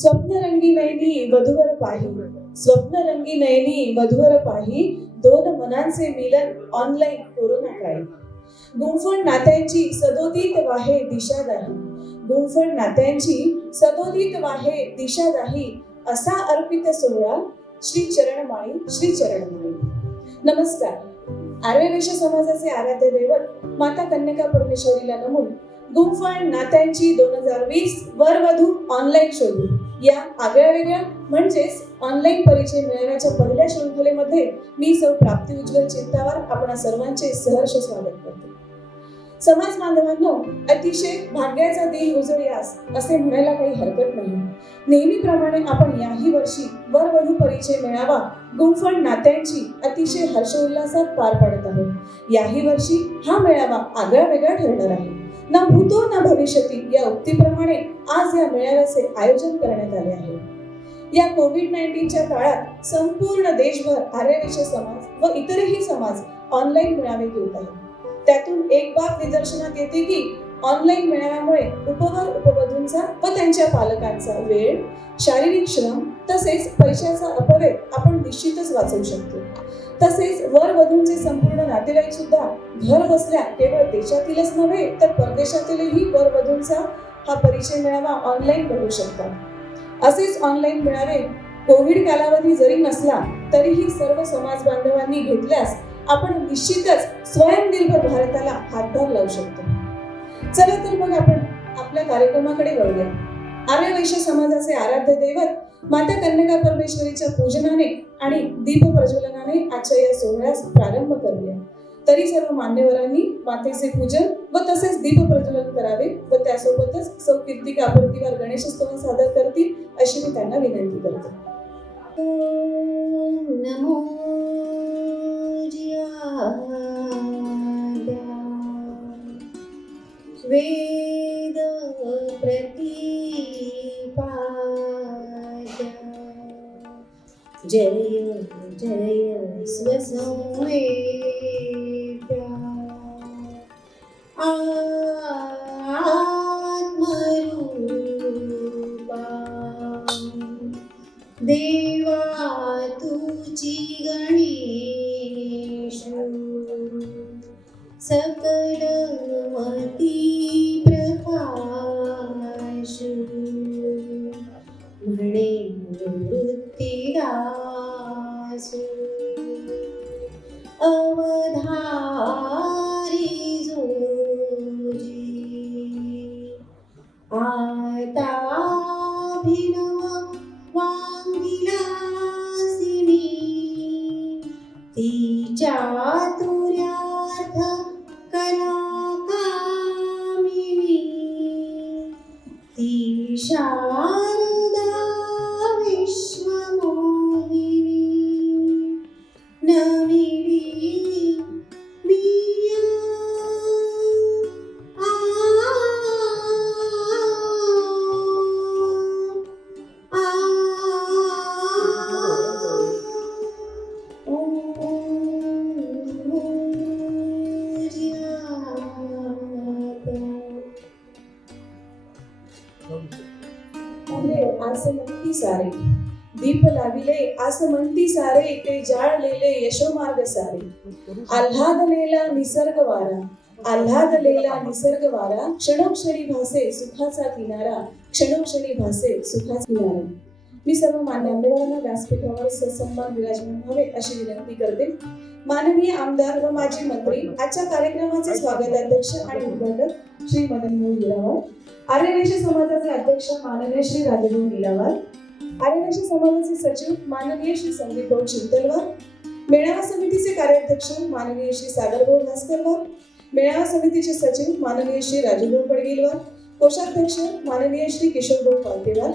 स्वप्नरंगी नयनी वधूवर पाही, स्वप्नरंगी नयनी वधूवर पाही, दोन मनांचे मिलन ऑनलाईन कोरोना काळी. गुंफण नात्यांची सदोदित वाहे दिशा दाही, गुंफण नात्यांची सदोदित वाहे दिशा दाही, असा अर्पित सोहळा श्री चरणमाळी, श्री चरणमाळी. नमस्कार. आर्य वैश्य समाजाचे आराध्य दैवत माता कन्यका परमेश्वरीला नमून गुंफण नात्यांची 2020 वरवधू ऑनलाईन शोधू या आगळ्या वेगळ्या म्हणजेच ऑनलाईन परिचय मेळाव्याच्या पहिल्या शृंखलेमध्ये मी सौ प्राप्ती उज्ज्वल चिंतावार आपण सर्वांचे सहर्ष स्वागत करते. समाज बांधवांनो, अतिशय भाग्याचा दिन उजळयास असे म्हणायला काही हरकत नाही. नेहमीप्रमाणे आपण याही वर्षी वरवधू परिचय मेळावा गुंफण नात्यांची अतिशय हर्षोल्लासात पार पाडत आहोत. याही वर्षी हा मेळावा आगळा वेगळा ठरणार आहे. ना भूतो ना भविष्यती या उक्तीप्रमाणे आज या मेळाव्याचे आयोजन करण्यात आले आहे. या कोविड-19च्या काळात संपूर्ण देशभर आर्य वैश्य समाज व इतरही समाज ऑनलाईन मेळावे घेत आहेत. त्यातून एक बाब निदर्शनात येते की ऑनलाईन मेळाव्यामुळे उपवर उपवधूंचा व त्यांच्या पालकांचा वेळ, शारीरिक श्रम तसेच पैशाचा अपव्यय आपण निश्चितच वाचवू शकतो. तसेच वर वधूंचे संपूर्ण नातेवाईक सुद्धा घर बसल्या केवळ देशातीलच नव्हे तर परदेशातीलही वर वधूंचा हा परिचय मेळावा ऑनलाईन करू शकतात. असेच ऑनलाईन मेळावे कोविड कालावधी जरी नसला तरीही सर्व समाज बांधवांनी घेतल्यास आपण निश्चितच स्वयंनिर्भर भारताला हातभार लावू शकतो. चला तर मग आपण आपल्या कार्यक्रमाकडे वळूया. आर्य वैश्य समाजाचे आराध्य दैवत माता कन्यका परमेश्वरीच्या पूजनाने आणि दीप प्रज्वलनाने आजच्या या सोहळ्यास प्रारंभ करूया. तरी सर्व मान्यवरांनी मातेचे पूजन व तसेच दीप प्रज्वलन करावे व त्यासोबतच सौ कीर्ती कापरतीवर गणेश स्तोत्र सादर करतील अशी मी त्यांना विनंती करते. नमो वेद प्रतिपाद्य जय जय स्वसंवेद्य आत्मरूपा देवा तुझी गणेश सकल मती प्रकाश म्हणे वृत्तीदासु अवधारी जोजी आता भिनव वांगिलासिनी तिच्या तुर्यार्थ कलाकामिनी ती शारदा विश्वमोहिनी नमिली मिया आस म्हणती सारे दीप लाविले, आस म्हणती सारे ते जाळलेले यशोमार्ग सारे. आल्हादलेला निसर्ग वारा, आल्हादलेला निसर्ग वारा, क्षणोक्षणी भासे सुखाचा किनारा, क्षणोक्षणी भासे सुखाचा किनारा. मी सर्व मान्यवरांना व्यासपीठावर ससन्मान विराजमान व्हावे अशी विनंती करते. माननीय आमदार व माजी मंत्री आजच्या कार्यक्रमाचे स्वागताध्यक्ष आणि उद्घाटक श्री मदन मोहन गिरावार, आर्य वैश्य समाजाचे अध्यक्ष माननीय श्री राजभाऊ नीलावार, आर्य वैश्य समाजाचे सचिव माननीय श्री संदीप भाऊ चिंतलवार, मेळावा समितीचे कार्याध्यक्ष माननीय श्री सागरभाऊ भास्करवार, मेळावा समितीचे सचिव माननीय श्री राजूभाऊ पडगिलवार, कोषाध्यक्ष माननीय श्री किशोरभाऊ पालतेवार,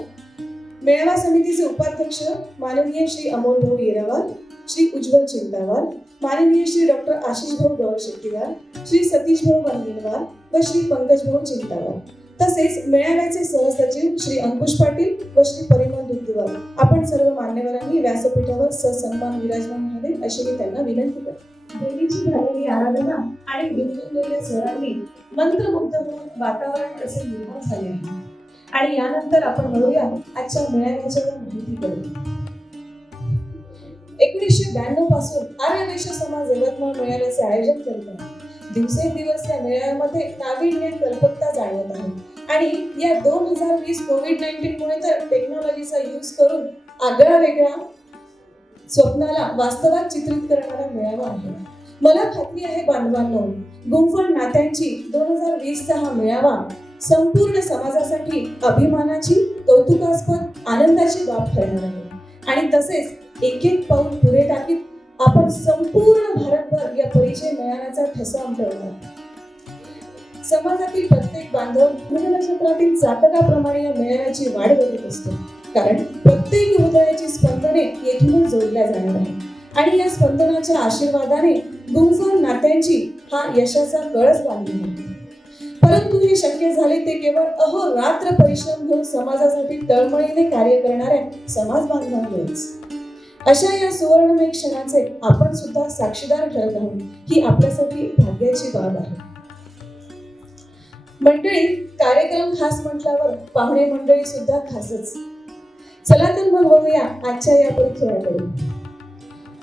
मेळावा समितीचे उपाध्यक्ष माननीय श्री अमोलभाऊ येरावार, श्री उज्ज्वल चिंतावार, माननीय श्री डॉक्टर आशिषभाऊ गौरशेट्टीवार, श्री सतीशभाऊ वांगिनवार व श्री पंकजभाऊ चिंतावार, तसेच मेळाव्याचे सहसचिव श्री अंकुश पाटील व श्री परिमल दुग्धवार आपण सर्व मान्यवरांनी व्यासपीठावर ससन्मान विराजमान व्हावे अशी मी त्यांना विनंती करते. देवीची झालेली आराधना आणि गुंतवलेल्या स्वरांनी मंत्रमुग्ध होऊन वातावरण कसे निर्माण झाले आहे. आणि यानंतर आपण वळूया आजच्या मेळाव्याच्या या माहितीकडे. 1992 पासून आर्यवैश्य समाज यवतमाळ मेळाव्याचे आयोजन करत आहे. दिवसेंदिवस या मेळाव्यामध्ये नाविन्य कल्पकता जाणवत आहे आणि या 2020 कोविड-19 मुळे तर टेक्नॉलॉजीचा यूज करून आगळा वेगळा स्वप्नाला वास्तवात चित्रित करणारा मेळावा आहे. मला खात्री आहे बांधवांनो, गुंफण नात्यांची 2020चा हा मेळावा संपूर्ण समाजासाठी अभिमानाची, कौतुकास्पद, आनंदाची बाब ठरणार आहे आणि तसेच एक एक पाऊल पुढे टाकीत आपण संपूर्ण भारतभर या परिचय मेळाव्याचा ठसा उमटवणार. समाजातील प्रत्येक बांधव मृग नक्षत्रातील जातकाप्रमाणे या मेळाव्याची वाढ बघत असतो, कारण प्रत्येक हृदयाची स्पंदने येथूनच जोडल्या जाणार आहे आणि या स्पंदनाच्या आशीर्वादाने गुंफण नात्यांची हा यशाचा कळस बांधला आहे. परंतु हे शक्य झाले ते केवळ अहोरात्र परिश्रम घेऊन समाजासाठी तळमळीने कार्य करणाऱ्या समाज बांधवांमुळेच. अशा या सुवर्णमय क्षणाचे आपण सुद्धा साक्षीदार ठरत आहोत, ही आपल्यासाठी भाग्याची बाब आहे. मंडळी, कार्यक्रम खास म्हटल्यावर पाहुणे मंडळी सुद्धा खासच. चला तर मग वळूया आजच्या या परिचयाकडे.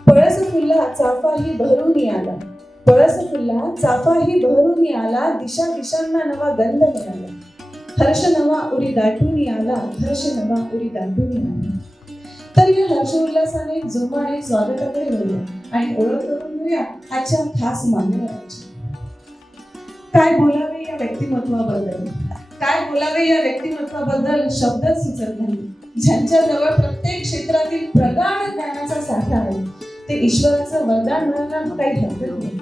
पळस फुलला चाफाही बहरून आला, पळस फुलला चाफाही बहरून आला, दिशा दिशांना नवा गंध मिळाला, हर्ष नवा उरी दाटून आला, हर्ष नवा उरी दाटून आला. तर या हर्ष उल्हासाने जोमाने स्वागताकडे वळूया आणि ओळख करून घेऊया आजच्या खास मान्यवरांची. काय बोलावे या व्यक्तिमत्वाबद्दल, काय बोलावे या व्यक्तिमत्वाबद्दल शब्दच सुचत नाही. ज्यांच्या जवळ प्रत्येक क्षेत्रातील प्रगाढ ज्ञानाचा साठा आहे, ते ईश्वराचं वरदान म्हणायला काही हरकत नाही.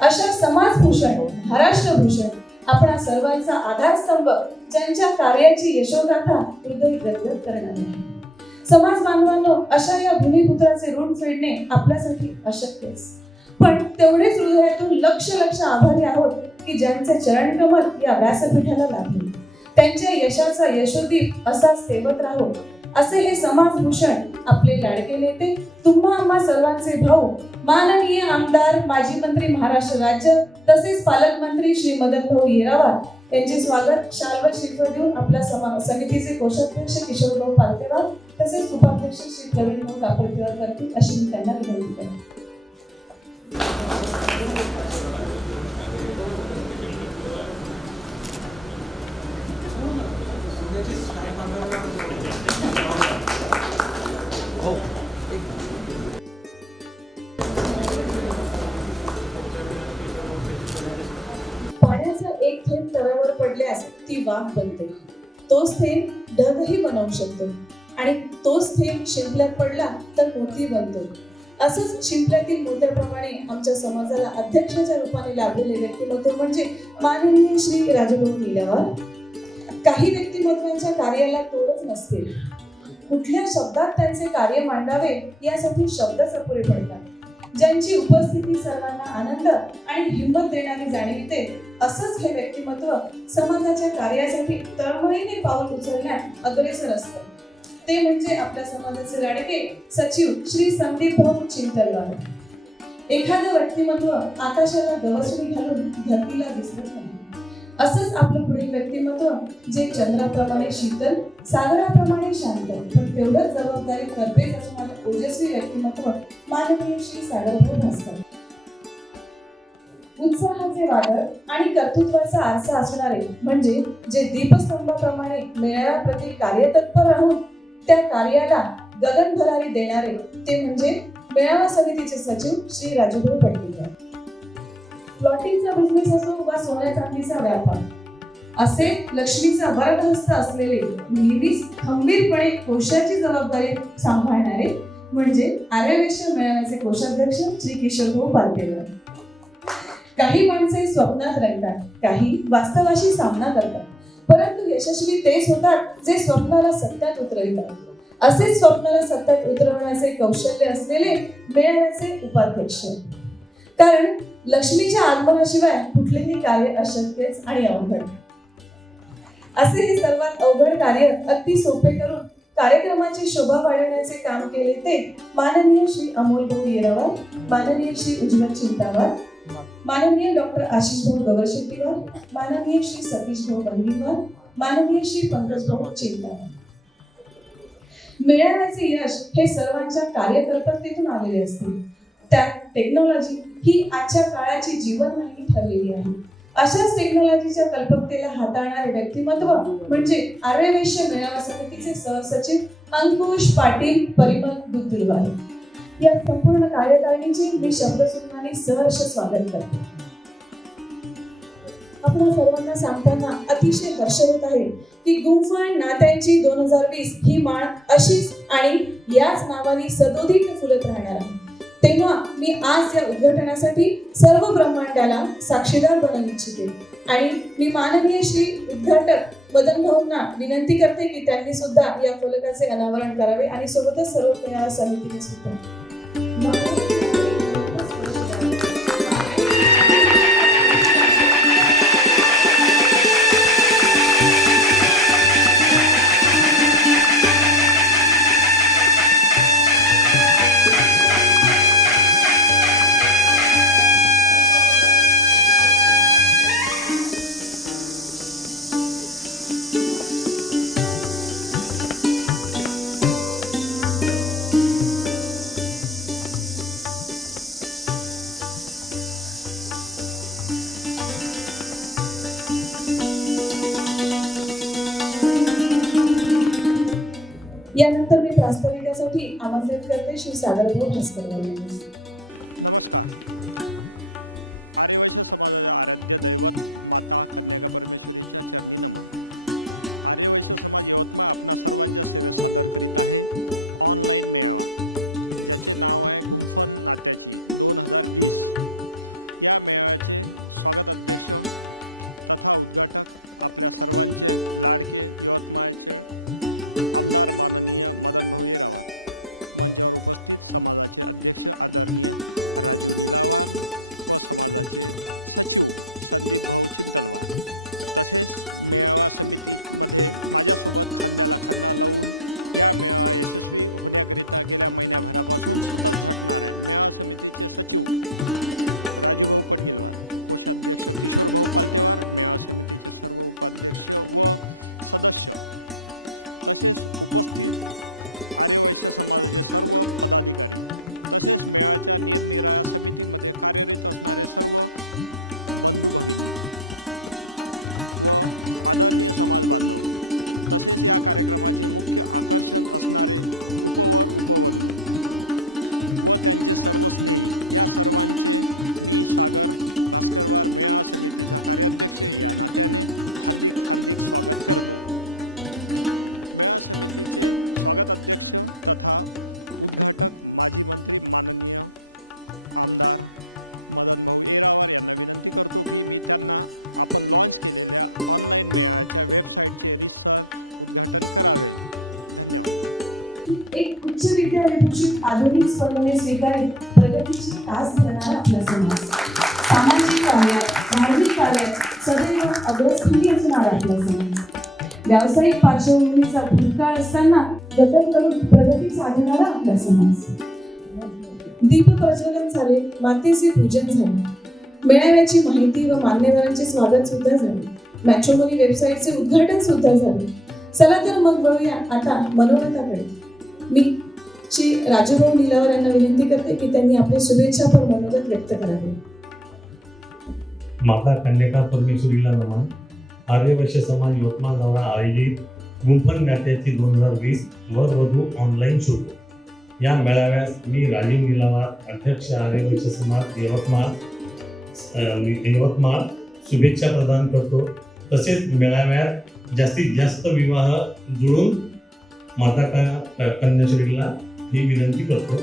अशा समाजभूषण, महाराष्ट्रभूषण, आपणा सर्वांचा आधारस्तंभ, ज्यांच्या कार्याची यशोगाथा हृदय गदगद करणारी आहे. समाज बांधवांनो, अशा या भूमिपुत्राचे ऋण फेडणे आपल्यासाठी अशक्यच, पण तेवढेच हृदयातून लक्ष लक्ष आभारी आहोत की ज्यांचे चरणकमल या व्यासपीठाला लाभले. त्यांच्या यशाचा यशोदीप असाच सेवत राहो, असे हे समाजभूषण आपले लाडके नेते, तुम्हा आम्हा सर्वांचे भाऊ, माननीय आमदार, माजी मंत्री महाराष्ट्र राज्य, तसेच पालकमंत्री श्री मदनभाऊ येरावार यांचे स्वागत शाल व श्रीफळ देऊन आपल्या समितीचे कोषाध्यक्ष किशोरभाऊ पालतेवार तसेच उपाध्यक्ष श्री प्रवीणभाऊ कापडतेवार करतील अशी मी त्यांना विनंती करते. पाण्याचा एक थेंब तव्यावर पडल्यास ती वाफ बनते, तोच थेंब ढगही बनवू शकतो आणि तोच थेंब शिंपल्यात पडला तर मोती बनतो. असंच शिंपल्यातील मोत्याप्रमाणे आमच्या समाजाला अध्यक्षाच्या रूपाने लाभलेले व्यक्तिमत्व म्हणजे माननीय श्री राजूभाऊ नीलावार. काही व्यक्तिमत्वांच्या कार्याला तोडच नसते, कुठल्या शब्दात त्यांचे कार्य मांडावे यासाठी शब्दच अपुरे पडतात. ज्यांची उपस्थिती सर्वांना आनंद आणि हिंमत देणारी जाणवते, असंच हे व्यक्तिमत्व समाजाच्या कार्यासाठी तळमळीने पाऊल उचलण्यात अग्रेसर असतं. ते म्हणजे आपल्या समाजाचे लाडके सचिव श्री संदीप भाऊ चिंतलवार. एखादं व्यक्तिमत्व आकाशाला गवसणी घालून धरतीला दिसत नाही, असंच आपलं पुढील व्यक्तिमत्व जे चंद्राप्रमाणे शीतल, सागराप्रमाणे शांत, पण तेवढंच जबाबदारी करतेच असणारं ओजस्वी व्यक्तिमत्व माननीय श्री सागरभाऊ भास्कर. उत्साहाचे वादळ आणि कर्तृत्वाचा आरसा असणारे म्हणजे जे दीपस्तंभाप्रमाणे मेळाव्याप्रती कार्यतत्पर राहून त्या कार्याला गगन भरारी देणारे ते म्हणजे मेळावा समितीचे सचिव श्री राजूभाऊ पटकीकर. प्लॉटिंगचा बिझनेस असो वा सोन्या चांदीचा व्यापार, असे लक्ष्मीचा वरदहस्त असलेले नेहमीच खंबीरपणे कोशाची जबाबदारी सांभाळणारे म्हणजे आर्यवैश्य मेळाव्याचे कोषाध्यक्ष श्री किशोरभाऊ पालतेवार. काही माणसे स्वप्नात रंगतात, काही वास्तवाशी सामना करतात, परंतु यशस्वी तेच होतात जे स्वप्नाला सत्यात उतरवितात. असेच स्वप्नाला सत्यात उतरवण्याचे कौशल्य असलेले मेळाव्याचे उपाध्यक्ष. कारण लक्ष्मीच्या आगमनाशिवाय कुठलेही कार्य अशक्यच आणि अवघड. असे हे सर्वात अवघड कार्य अगदी सोपे करून कार्यक्रमाची शोभा वाढवण्याचे काम केले ते माननीय श्री अमोलभाऊ येरावार, माननीय श्री उज्ज्वल चिंतावार, माननीय डॉक्टर आशिषभाऊ गवरशेट्टीवार, माननीय श्री सतीशभाऊ बंदीवार, माननीय श्री पंकजभाऊ चिंतामण. मेळाव्याचे यश हे सर्वांच्या कार्यतत्परतेतून आलेले असते. त्यात टेक्नॉलॉजी ही आजच्या काळाची जीवनवाहिनी ठरलेली आहे. अशाच टेक्नॉलॉजीच्या कल्पकतेला हाताळणारे व्यक्तिमत्व म्हणजे आर्यवैश्य मेळावा समितीचे सहसचिव अंकुश पाटील परिमल दुधुलवार. या संपूर्ण कार्यकारिणीचे मी शब्दसुमनाने सहर्ष स्वागत करते. आपल्या सर्वांना सांगताना अतिशय हर्ष होत आहे की गुंफण नात्यांची 2020 ही माळ अशीच आणि याच नावाने सदोदित फुलत राहणार आहे. तेव्हा मी आज या उद्घाटनासाठी सर्व ब्रह्मांडाला साक्षीदार बनवू इच्छिते आणि मी माननीय श्री उद्घाटक मदन भाऊंना विनंती करते की त्यांनी सुद्धा या फलकाचे अनावरण करावे आणि सोबतच सर्व मेळावा समितीने सुद्धा. यानंतर मी प्रास्ताविकासाठी आमंत्रित करते श्री सागरभाऊ भास्कर यांना. एक उच्च विद्याविभूषित आधुनिक स्पर्धेने स्वीकारित प्रगतीची तास धरणारा आपला समाज. सामाजिक कार्यात धार्मिक कार्यात सदैव अग्रस्थानी असणारा आपला समाज. व्यावसायिक पार्श्वभूमीचा भूतकाळ असताना जतन करून प्रगती साधणारा आपला समाज. दीप प्रज्वलन झाले, मातेचे पूजन झाले, मेळाव्याची माहिती व मान्यवरांचे स्वागत सुद्धा झाले, मॅट्रिमोनी वेबसाईटचे उद्घाटन सुद्धा झाले. चला तर मग वळूया आता मनोगताकडे. मी श्री राजूभाऊ निलावर यांना विनंती करते की त्यांनी आपले शुभेच्छापर मनोगत व्यक्त करावे. माता कन्यका परमेश्वरीला नमन. आर्यवैश्य समाज यवतमाळ द्वारा आयोजित गुंफण नात्याची 2020 वर वधू ऑनलाईन शोध या मेळाव्यास मी राजीव निलावार अध्यक्ष आर्यवैश्य समाज यवतमाळ शुभेच्छा प्रदान करतो. तसेच मेळाव्यात जास्तीत जास्त विवाह जुळून माता कन्याश्रीला ही विनंती करतो.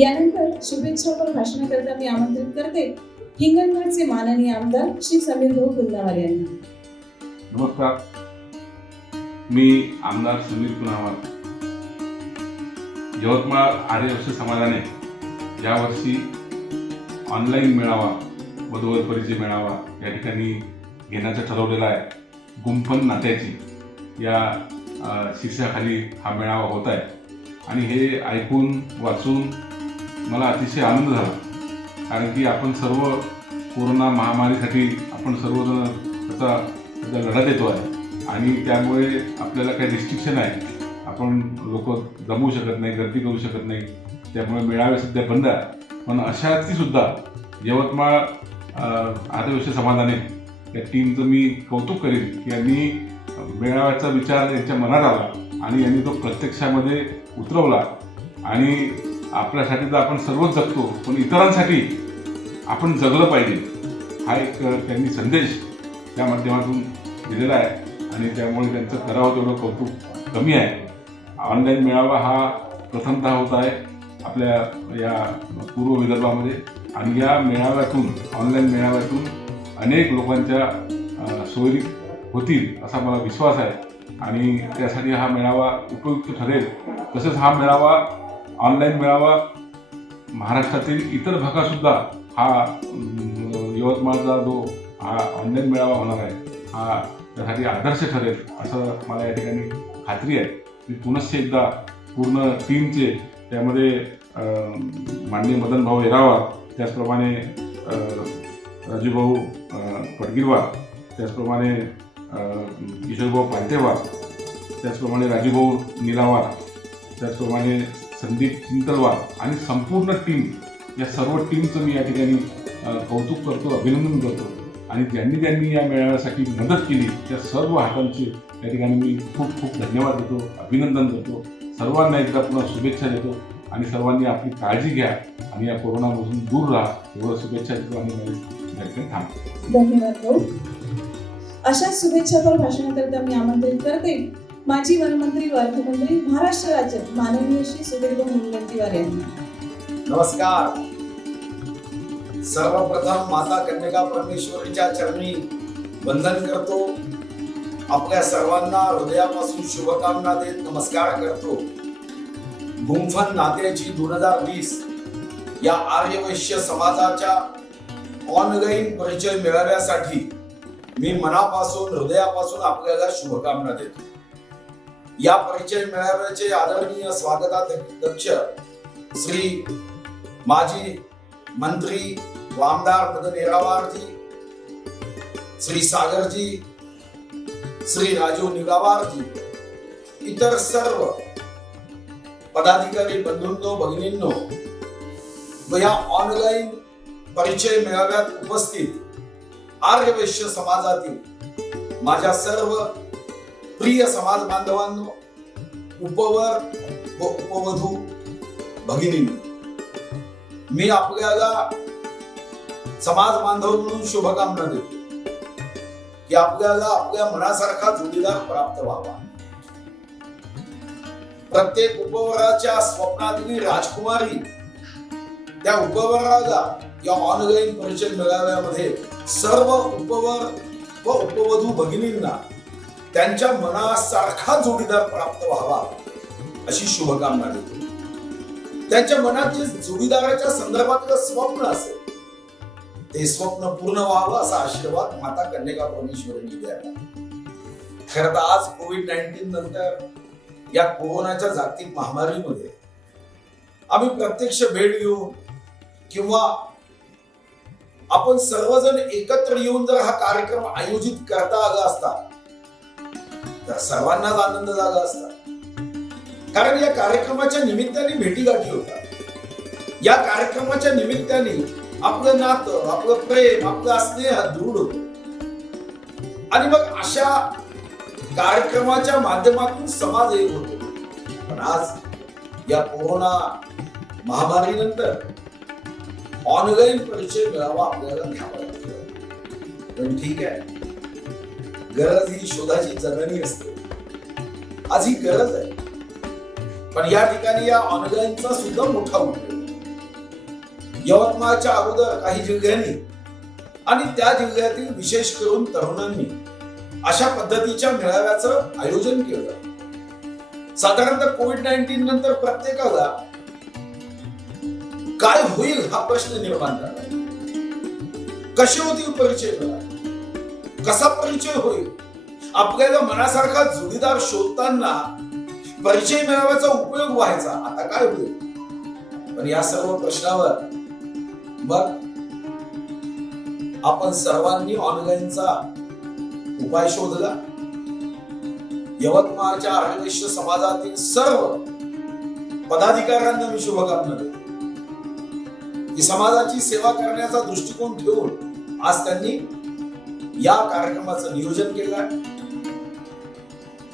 यानंतर शुभेच्छापर भाषणाकरता मी आमंत्रित करते हिंगणघाटचे माननीय आमदार श्री समीर भाऊ कुंदावार यांना. नमस्कार, मी आमदार समीर कुंदावार. यवतमाळ आर्यवैश्य समाजाने यावर्षी ऑनलाईन मेळावा, वधूवर परिचय मेळावा या ठिकाणी घेण्याचं ठरवलेलं आहे. गुंफण नात्याची या शीर्षकाखाली हा मेळावा होत आहे आणि हे ऐकून वाचून मला अतिशय आनंद झाला. कारण की आपण सर्व कोरोना महामारीसाठी आपण सर्वजण त्याचा लढा देतो आहे. आणि त्यामुळे आपल्याला काही रिस्ट्रिक्शन आहे, आपण लोक जमवू शकत नाही, गर्दी करू शकत नाही, त्यामुळे मेळावे सध्या बंद आहे. पण अशातली सुद्धा यवतमाळ आर्यवैश्य समाजाने त्या टीमचं मी कौतुक करेन की यांनी मेळाव्याचा विचार यांच्या मनात आला आणि यांनी तो प्रत्यक्षामध्ये उतरवला. आणि आपल्यासाठी तर आपण सर्वच जगतो, पण इतरांसाठी आपण जगलं पाहिजे हा एक त्यांनी संदेश त्या माध्यमातून दिलेला आहे आणि त्यामुळे त्यांचं करावं तेवढं कौतुक कमी आहे. ऑनलाईन मेळावा हा प्रथमतः होत आहे आपल्या या पूर्व विदर्भामध्ये आणि या मेळाव्यातून, ऑनलाईन मेळाव्यातून अनेक लोकांच्या सोयी होतील असा मला विश्वास आहे आणि त्यासाठी हा मेळावा उपयुक्त ठरेल. तसेच हा मेळावा, ऑनलाईन मेळावा महाराष्ट्रातील इतर भागातसुद्धा हा यवतमाळचा जो हा ऑनलाईन मेळावा होणार आहे हा त्यासाठी आदर्श ठरेल असं मला या ठिकाणी खात्री आहे. मी पुनश्च एकदा पूर्ण टीमचे, त्यामध्ये माननीय मदन भाऊ येरावार, त्याचप्रमाणे राजूभाऊ पडगिरवार, त्याचप्रमाणे किशोरभाऊ पांटेवार, त्याचप्रमाणे राजूभाऊ निलावार, त्याचप्रमाणे संदीप चिंतलवार आणि संपूर्ण टीम, या सर्व टीमचं मी या ठिकाणी कौतुक करतो, अभिनंदन करतो आणि ज्यांनी या मेळाव्यासाठी मदत केली त्या सर्व हातांचे या ठिकाणी मी खूप खूप धन्यवाद देतो, अभिनंदन करतो. सर्वांना एकदा पुन्हा शुभेच्छा देतो आणि सर्वांनी आपली काळजी घ्या आणि या कोरोनापासून दूर राहा एवढं शुभेच्छा देतो आणि मी थांबतो. धन्यवाद भाऊ. अशा शुभेच्छापर भाषणाकरता मी आमंत्रित करते माजी वनमंत्री व अर्थमंत्री महाराष्ट्र राज्य माननीय श्री सुधीरभाऊ मुनगंटीवार यांना. नमस्कार. सर्वप्रथम माता कन्यका परमेश्वरीच्या चरणी वंदन करतो. आपल्या सर्वांना हृदयापासून शुभकामना देत नमस्कार करतो. गुंफन नात्याची 2020 या आर्यवैश्य समाजाच्या ऑनलाईन परिचय मेळाव्यासाठी मी मनापासून, हृदयापासून आपल्याला शुभकामना देतो. या परिचय मेळाव्याचे आदरणीय स्वागताध्यक्ष श्री माजी मंत्री व आमदार मदन येरावारजी, श्री सागरजी, श्री राजू निगावारजी, इतर सर्व पदाधिकारी बंधूंनो, भगिनींनो व या ऑनलाईन परिचय मेळाव्यात उपस्थित आर्यवैश्य समाजातील माझ्या सर्व प्रिय समाज बांधवांनो, उपवर व उपवधू भगिनींनो, मी आपल्याला समाज बांधव म्हणून शुभकामना देतो की आपल्याला आपल्या मनासारखा जोडीदार प्राप्त व्हावा. प्रत्येक उपवराच्या स्वप्नातली राजकुमारी त्या उपवराला या ऑनलाईन परिचय मेळाव्यामध्ये सर्व उपवर व उपवधू भगिनींना त्यांच्या मनासारखा जोडीदार प्राप्त व्हावा अशी शुभकामना देतो. त्यांच्या मनात जे जोडीदाराच्या संदर्भातलं स्वप्न असेल ते स्वप्न पूर्ण व्हावं असा आशीर्वाद माता कन्यका परमेश्वरींनी द्यावा. खरं तर आज कोविड-19 नंतर या कोरोनाच्या जागतिक महामारीमध्ये आम्ही प्रत्यक्ष भेट घेऊन किंवा आपण सर्वजण एकत्र येऊन जर हा कार्यक्रम आयोजित करता आला असता तर सर्वांनाच आनंद झाला असता. कारण या कार्यक्रमाच्या निमित्ताने भेटीगाठी होतात. या कार्यक्रमाच्या निमित्ताने आपलं नातं, आपलं प्रेम, आपला स्नेह दृढ होतो आणि मग अशा कार्यक्रमाच्या माध्यमातून समाज एक होतो. पण आज या कोरोना महामारीनंतर ऑनलाईन परिचय मेळावा आपल्याला घ्यावा लागतो. पण ठीक आहे, गरज ही शोधाची जननी असते. आज ही गरज आहे, पण या ठिकाणी या ऑनलाईनचा सुद्धा मोठा उपयोग. यवतमाळच्या अगोदर काही जिल्ह्यांनी आणि त्या जिल्ह्यातील विशेष करून तरुणांनी अशा पद्धतीच्या मेळाव्याचं आयोजन केलं. साधारणतः कोविड-19 नंतर प्रत्येकाला काय होईल हा प्रश्न निर्माण झाला. कसे होतील परिचय मेळावे, कसा परिचय होईल, आपल्याला मनासारखा जोडीदार शोधताना परिचय मेळाव्याचा उपयोग व्हायचा, आता काय होईल. पण या सर्व प्रश्नावर मग आपण सर्वांनी ऑनलाईनचा उपाय शोधला यवतमाळच्या आर्यवैश्य समाजातील सर्व पदाधिकाऱ्यांना मी शुभकामना देतो की समाजाची सेवा करण्याचा दृष्टिकोन ठेवून आज त्यांनी या कार्यक्रमाचं नियोजन केलं आहे.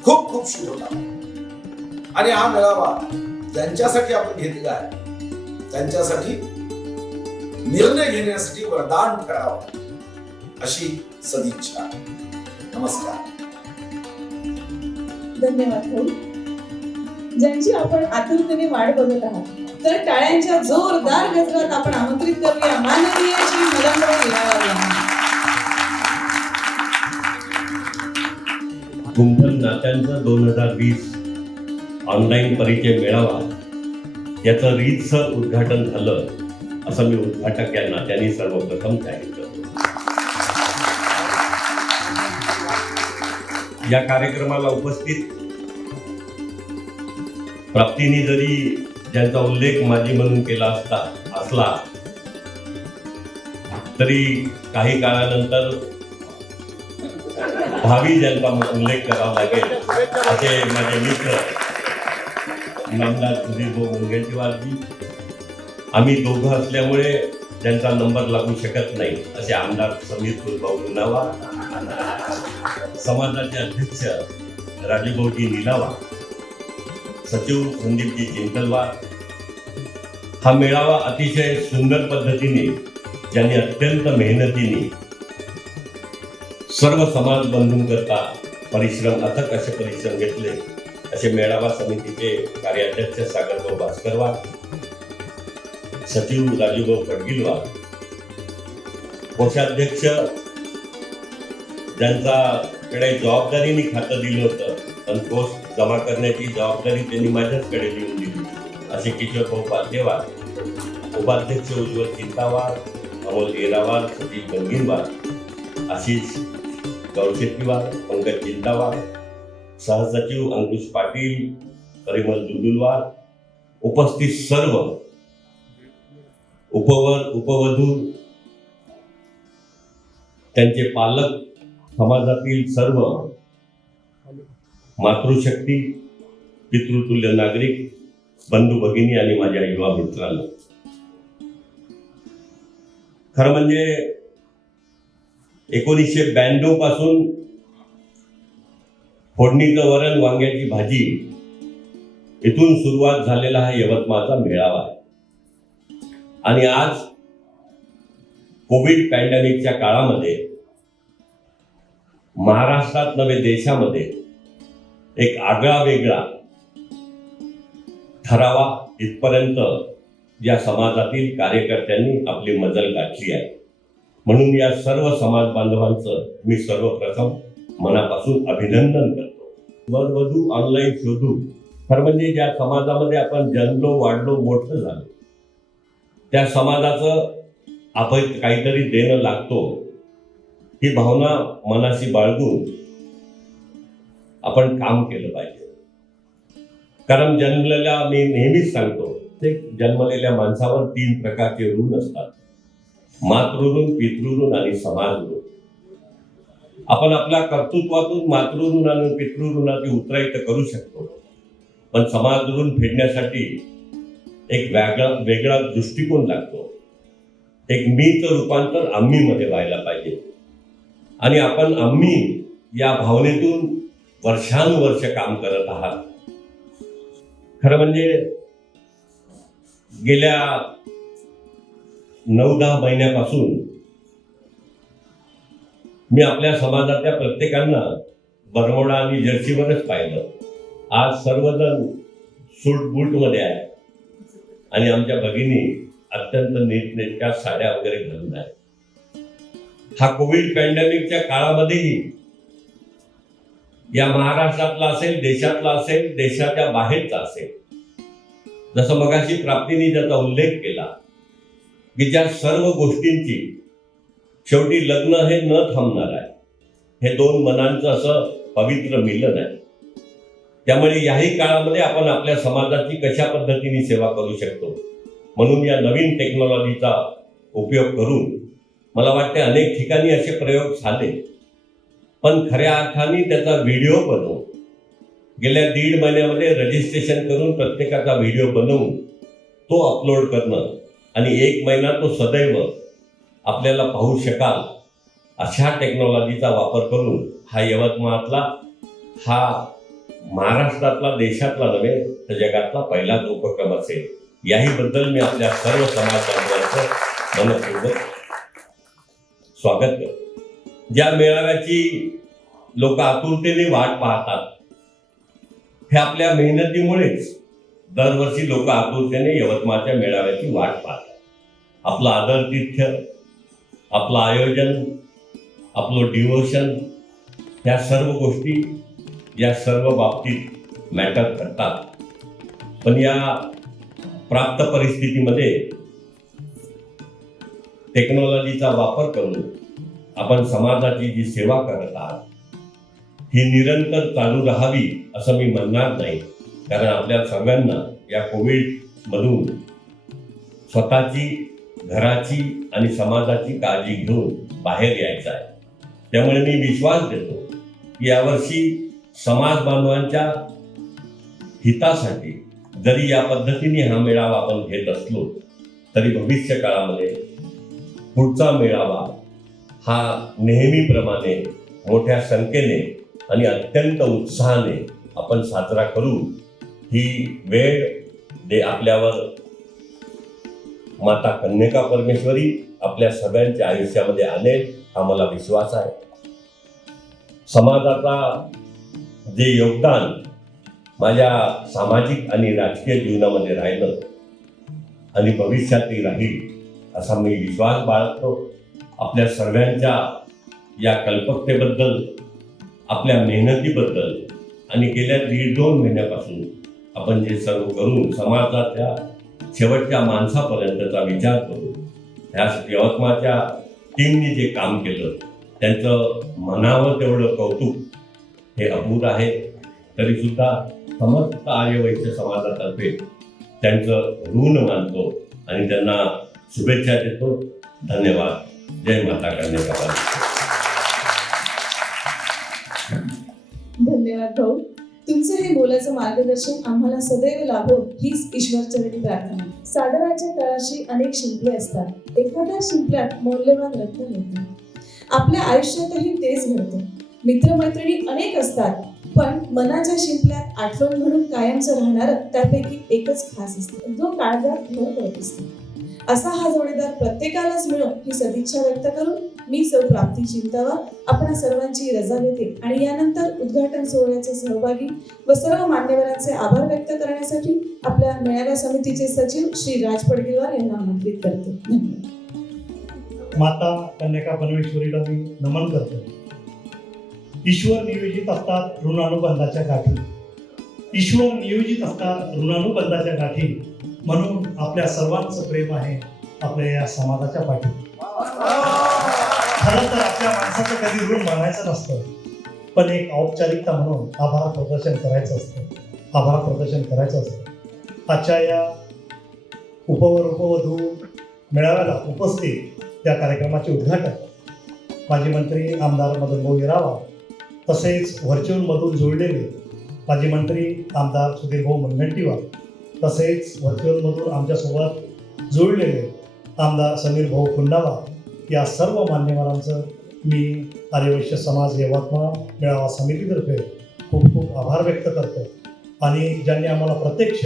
खूप खूप शुभकामना. आणि हा मेळावा ज्यांच्यासाठी आपण घेतला आहे त्यांच्यासाठी निर्णय घेण्यासाठी वरदान ठरावा अशी सदिच्छा. नमस्कार. धन्यवाद भाऊ. ज्यांची आपण आतुरतेने वाट बघत आहात तर टाळ्यांच्या जोरदार गजरात आपण आमंत्रित करूया माननीय श्री मदनराव गिरावार यांना. गुंफन नात्यांचा 2020 ऑनलाईन परिचय मेळावा याचं रीतसर उद्घाटन झालं असं मी उद्घाटक या नात्याने सर्वप्रथम जाहीर करतो. या कार्यक्रमाला उपस्थित प्राप्तीने जरी ज्यांचा उल्लेख माझी म्हणून केला असला तरी काही काळानंतर भावी ज्यांचा उल्लेख करावा लागेल असे माझे मित्र नामदार सुधीर भाऊ मुनगंटीवारजी. आम्ही दोघं असल्यामुळे त्यांचा नंबर लागू शकत नाही असे आमदार समीर भाऊ गुनावा, समाजाचे अध्यक्ष राजूभाऊजी निलावा, सचिव संदीपजी चिंतलवार. हा मेळावा अतिशय सुंदर पद्धतीने ज्यांनी अत्यंत मेहनतीने सर्व समाज बंधूंकरता अथक असे परिश्रम घेतले असे मेळावा समितीचे कार्याध्यक्ष सागरभाऊ भास्करवार, सचिव राजूभाऊ पडगिलवार, कोषाध्यक्ष ज्यांच्याकडे जबाबदारीने खातं दिलं होतं पण कोष जमा करण्याची जबाबदारी त्यांनी माझ्याचकडे देऊन दिली असे किशोरभाऊ पालदेवार, उपाध्यक्ष उज्ज्वल चिंतावार, अमोल येरावार, सतीश गंगीनवार, आशिष गौरशेट्टीवार, पंकज चिंतावार, सहसचिव अंकुश पाटील, परिमल दुदुलवार, उपस्थित सर्व उपवर उपवधू, त्यांचे पालक, समाजातील सर्व मातृशक्ती, पितृतुल्य नागरिक, बंधू भगिनी आणि माझ्या युवा मित्रांनो. खरं म्हणजे 1992 पासून फोडणीचं वरण वांग्याची भाजी इथून सुरुवात झालेला हा यवतमाळचा मेळावा आहे. आणि आज कोविड पॅन्डेमिकच्या काळामध्ये महाराष्ट्रात नव्हे देशामध्ये एक आगळा वेगळा ठरावा इथपर्यंत या समाजातील कार्यकर्त्यांनी आपली मजल गाठली आहे. म्हणून या सर्व समाज बांधवांचं मी सर्वप्रथम मनापासून अभिनंदन करतो. वधू ऑनलाईन शोधू. खरं म्हणजे ज्या समाजामध्ये आपण जन्मलो, वाढलो, मोठं झालो त्या समाजाचं आपण काहीतरी देणं लागतो ही भावना मनाशी बाळगून आपण काम केलं पाहिजे. कारण जन्मलेल्या, मी नेहमीच सांगतो, ते जन्मलेल्या माणसावर 3 प्रकारचे ऋण असतात: मातृऋण, पितृऋण आणि समाजऋण. आपण आपल्या कर्तृत्वातून मातृऋण आणि पितृऋणाची उतराई करू शकतो, पण समाजऋण फेडण्यासाठी एक वेगळा दृष्टिकोन लागतो. एक मीचं रूपांतर आम्हीमध्ये व्हायला पाहिजे. आणि आपण आम्ही या भावनेतून वर्षानुवर्ष काम करत आहात. खरं म्हणजे गेल्या 9-10 महिन्यापासून मी आपल्या समाजातल्या प्रत्येकांना बरमोडा आणि जर्सीवरच पाहिलं. आज सर्वजण सूट बूटमध्ये आहे आणि आमच्या भगिनी अत्यंत नीटनेटक्या साड्या वगैरे घालून आहेत. हा कोविड पॅन्डेमिकच्या काळामध्येही या महाराष्ट्रातला असेल, देशातला असेल, देशाच्या बाहेरचा असेल, जसं मगाशी प्राप्तीने ज्याचा उल्लेख केला की ज्या सर्व गोष्टींची शेवटी लग्न हे न थांबणार आहे. हे 2 मनांचं असं पवित्र मिलन आहे. त्यामुळे याही काळामध्ये आपण आपल्या समाजाची कशा पद्धतीने सेवा करू शकतो म्हणून या नवीन टेक्नॉलॉजीचा उपयोग करून मला वाटते अनेक ठिकाणी असे प्रयोग झाले, पण खऱ्या अर्थाने त्याचा व्हिडिओ बनवून गेल्या 1.5 महिन्यामध्ये रजिस्ट्रेशन करून प्रत्येकाचा व्हिडिओ बनवून तो अपलोड करणं आणि 1 महिना तो सदैव आपल्याला पाहू शकाल अशा टेक्नॉलॉजीचा वापर करून हा यवतमाळातला, हा महाराष्ट्रातला, देशातला नव्हे तर जगातला पहिलाच उपक्रम असेल. याहीबद्दल मी आपल्या सर्व समाज बांधवांचं मनपूर्वक स्वागत करतो. ज्या मेळाव्याची लोक आतुरतेने वाट पाहतात, हे आपल्या मेहनतीमुळेच दरवर्षी लोक आतुरतेने यवतमाळच्या मेळाव्याची वाट पाहतात. आपलं आदरातिथ्य, आपलं आयोजन, आपलं डिव्होशन, ह्या सर्व गोष्टी या सर्व बाबतीत मॅटर करतात. पण या प्राप्त परिस्थितीमध्ये टेक्नॉलॉजीचा वापर करून आपण समाजाची जी सेवा करत आहात ही निरंतर चालू राहावी असं मी म्हणणार नाही. कारण आपल्या सर्वांना या कोविडमधून स्वतःची, घराची आणि समाजाची काळजी घेऊन बाहेर यायचं आहे. त्यामुळे मी विश्वास देतो की यावर्षी समाज बांधवांच्या हितासाठी जरी या पद्धतीने हा मेळावा आपण घेत असलो तरी भविष्य काळामध्ये पुढचा मेळावा हा नेहमीप्रमाणे मोठ्या संख्येने आणि अत्यंत उत्साहाने आपण साजरा करू. ही वेळ आपल्यावर माता कन्यका परमेश्वरी आपल्या सगळ्यांच्या आयुष्यामध्ये आणेल हा मला विश्वास आहे. समाजाचा जे योगदान माझ्या सामाजिक आणि राजकीय जीवनामध्ये राहिलं आणि भविष्यातही राहील असा मी विश्वास बाळगतो. आपल्या सर्वांच्या या कल्पकतेबद्दल, आपल्या मेहनतीबद्दल आणि गेल्या 1.5-2 महिन्यापासून आपण जे सर्व करून समाजाच्या शेवटच्या माणसापर्यंतचा विचार करू, ह्या यवतमाळच्या टीमने जे काम केलं त्यांचं म्हणावं तेवढं कौतुक हे अपूर आहे. तरीसुद्धा समस्त आर्यवैश्य समाजातर्फे त्यांचं ऋण मानतो आणि त्यांना शुभेच्छा देतो. धन्यवाद. जय माता कन्यका परमेश्वरी. धन्यवाद भाऊ. तुमचं हे मोलाचं मार्गदर्शन आम्हाला सदैव लाभो हीच ईश्वरचरणी प्रार्थना. सागराच्या तळाशी अनेक शिंपले असतात, एखाद्या शिंपल्यात मौल्यवान रत्न मिळतं. आपल्या आयुष्यातही तेच घडतं. मित्रमैत्रिणी अनेक असतात, पण मनाच्या शिंपल्यात आठवण म्हणून कायमचं राहणारं त्यापैकी एकच खास असतं, जो काळजात घर करत असतो. असा हा जोडीदार प्रत्येकालाच मिळो ही सदिच्छा व्यक्त करून मी सौ प्राप्ती चिंतावा आपणा सर्वांची रजा घेते आणि यानंतर उद्घाटन सोहळ्याचे सहभागी व सर्व मान्यवरांचे आभार व्यक्त करण्यासाठी आपल्या मेळाव्या समितीचे सचिव श्री राज पडगीवार यांना आमंत्रित करते. धन्यवाद. माता कन्यका परमेश्वरीला मी नमन करतो. ईश्वर नियोजित असतात ऋणानुबंधाच्या गाठी, ईश्वर नियोजित असतात ऋणानुबंधाच्या गाठी, म्हणून आपल्या सर्वांचं प्रेम आहे आपल्या या समाजाच्या पाठी. खरं तर आपल्या माणसाचं कधी ऋण मानायचं नसतं, पण एक औपचारिकता म्हणून आभार प्रदर्शन करायचं असतं, आभार प्रदर्शन करायचं असतं. आजच्या या उपवर उपवधू मेळाव्याला उपस्थित त्या कार्यक्रमाचे उद्घाटन माजी मंत्री आमदार मदनभाऊ येरावार, तसेच व्हर्च्युअलमधून जोडलेले माजी मंत्री आमदार सुधीरभाऊ मुनगंटीवार, तसेच व्हर्च्युअलमधून आमच्यासोबत जोडलेले आमदार समीरभाऊ खुंडावा, या सर्व मान्यवरांचं मी आर्यवैश्य समाज यवतमाळ मेळावा समितीतर्फे खूप खूप आभार व्यक्त करतो. आणि ज्यांनी आम्हाला प्रत्यक्ष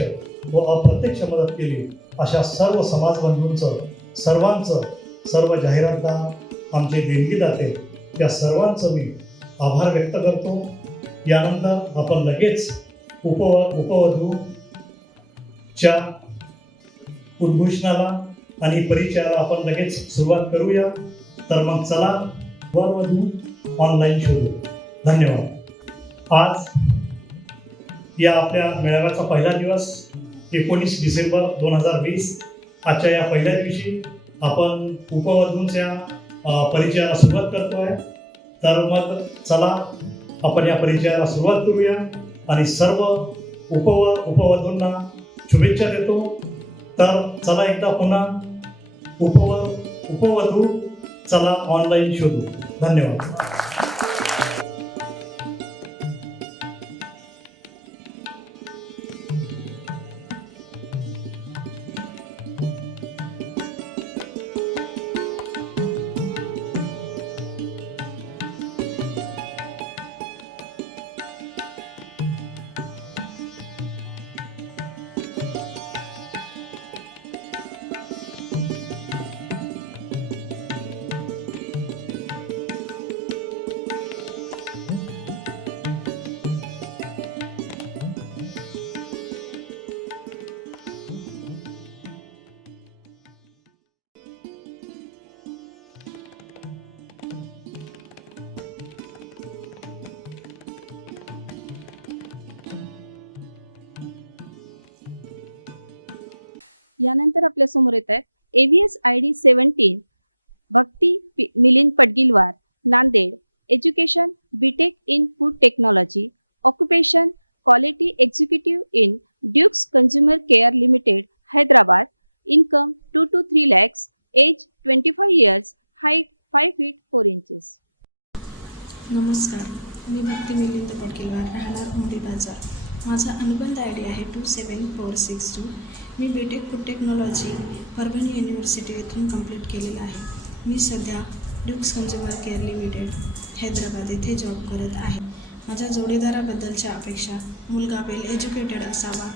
व अप्रत्यक्ष मदत केली अशा सर्व समाजबंधूंचं, सर्व जाहिरातदार, आमचे देणगीदाते, त्या सर्वांचं मी आभार व्यक्त करतो. यानंतर आपण लगेच उपवधूच्या उद्घोषणाला आणि परिचयाला आपण लगेच सुरुवात करूया. तर मग चला वरवधू ऑनलाईन शोधू. धन्यवाद. आज या आपल्या मेळाव्याचा पहिला दिवस 19 डिसेंबर 2020. आजच्या या पहिल्या दिवशी आपण उपवधूंच्या परिचयाला सुरुवात करतो आहे. तर मग चला आपण या परिचयाला सुरुवात करूया आणि सर्व उपवधूंना शुभेच्छा देतो. तर चला एकदा पुन्हा उपवधू चला ऑनलाईन शोधू. धन्यवाद. त्यानंतर आपल्या समोर येत आहे AVS ID 17 Bhakti Milind Paddilwar Nanded education BTech in Food Technology Occupation Quality Executive in Dukes Consumer Care Limited Hyderabad Income 2 to 3 lakhs Age 25 years Height 5 feet 4 inches. नमस्कार, मी भक्ती मिलिंद पडकेलवार राहणार उमरी बाजार. माझा अनुबंध आय डी आहे 27462. मी BTech food technology Parbhani university येथून कंप्लीट केलेलं आहे. मी सध्या dukes consumer care limited Hyderabad येथे जॉब करत आहे. माझ्या जोडीदाराबद्दलच्या अपेक्षा मुलगा वेल एज्युकेटेड असावा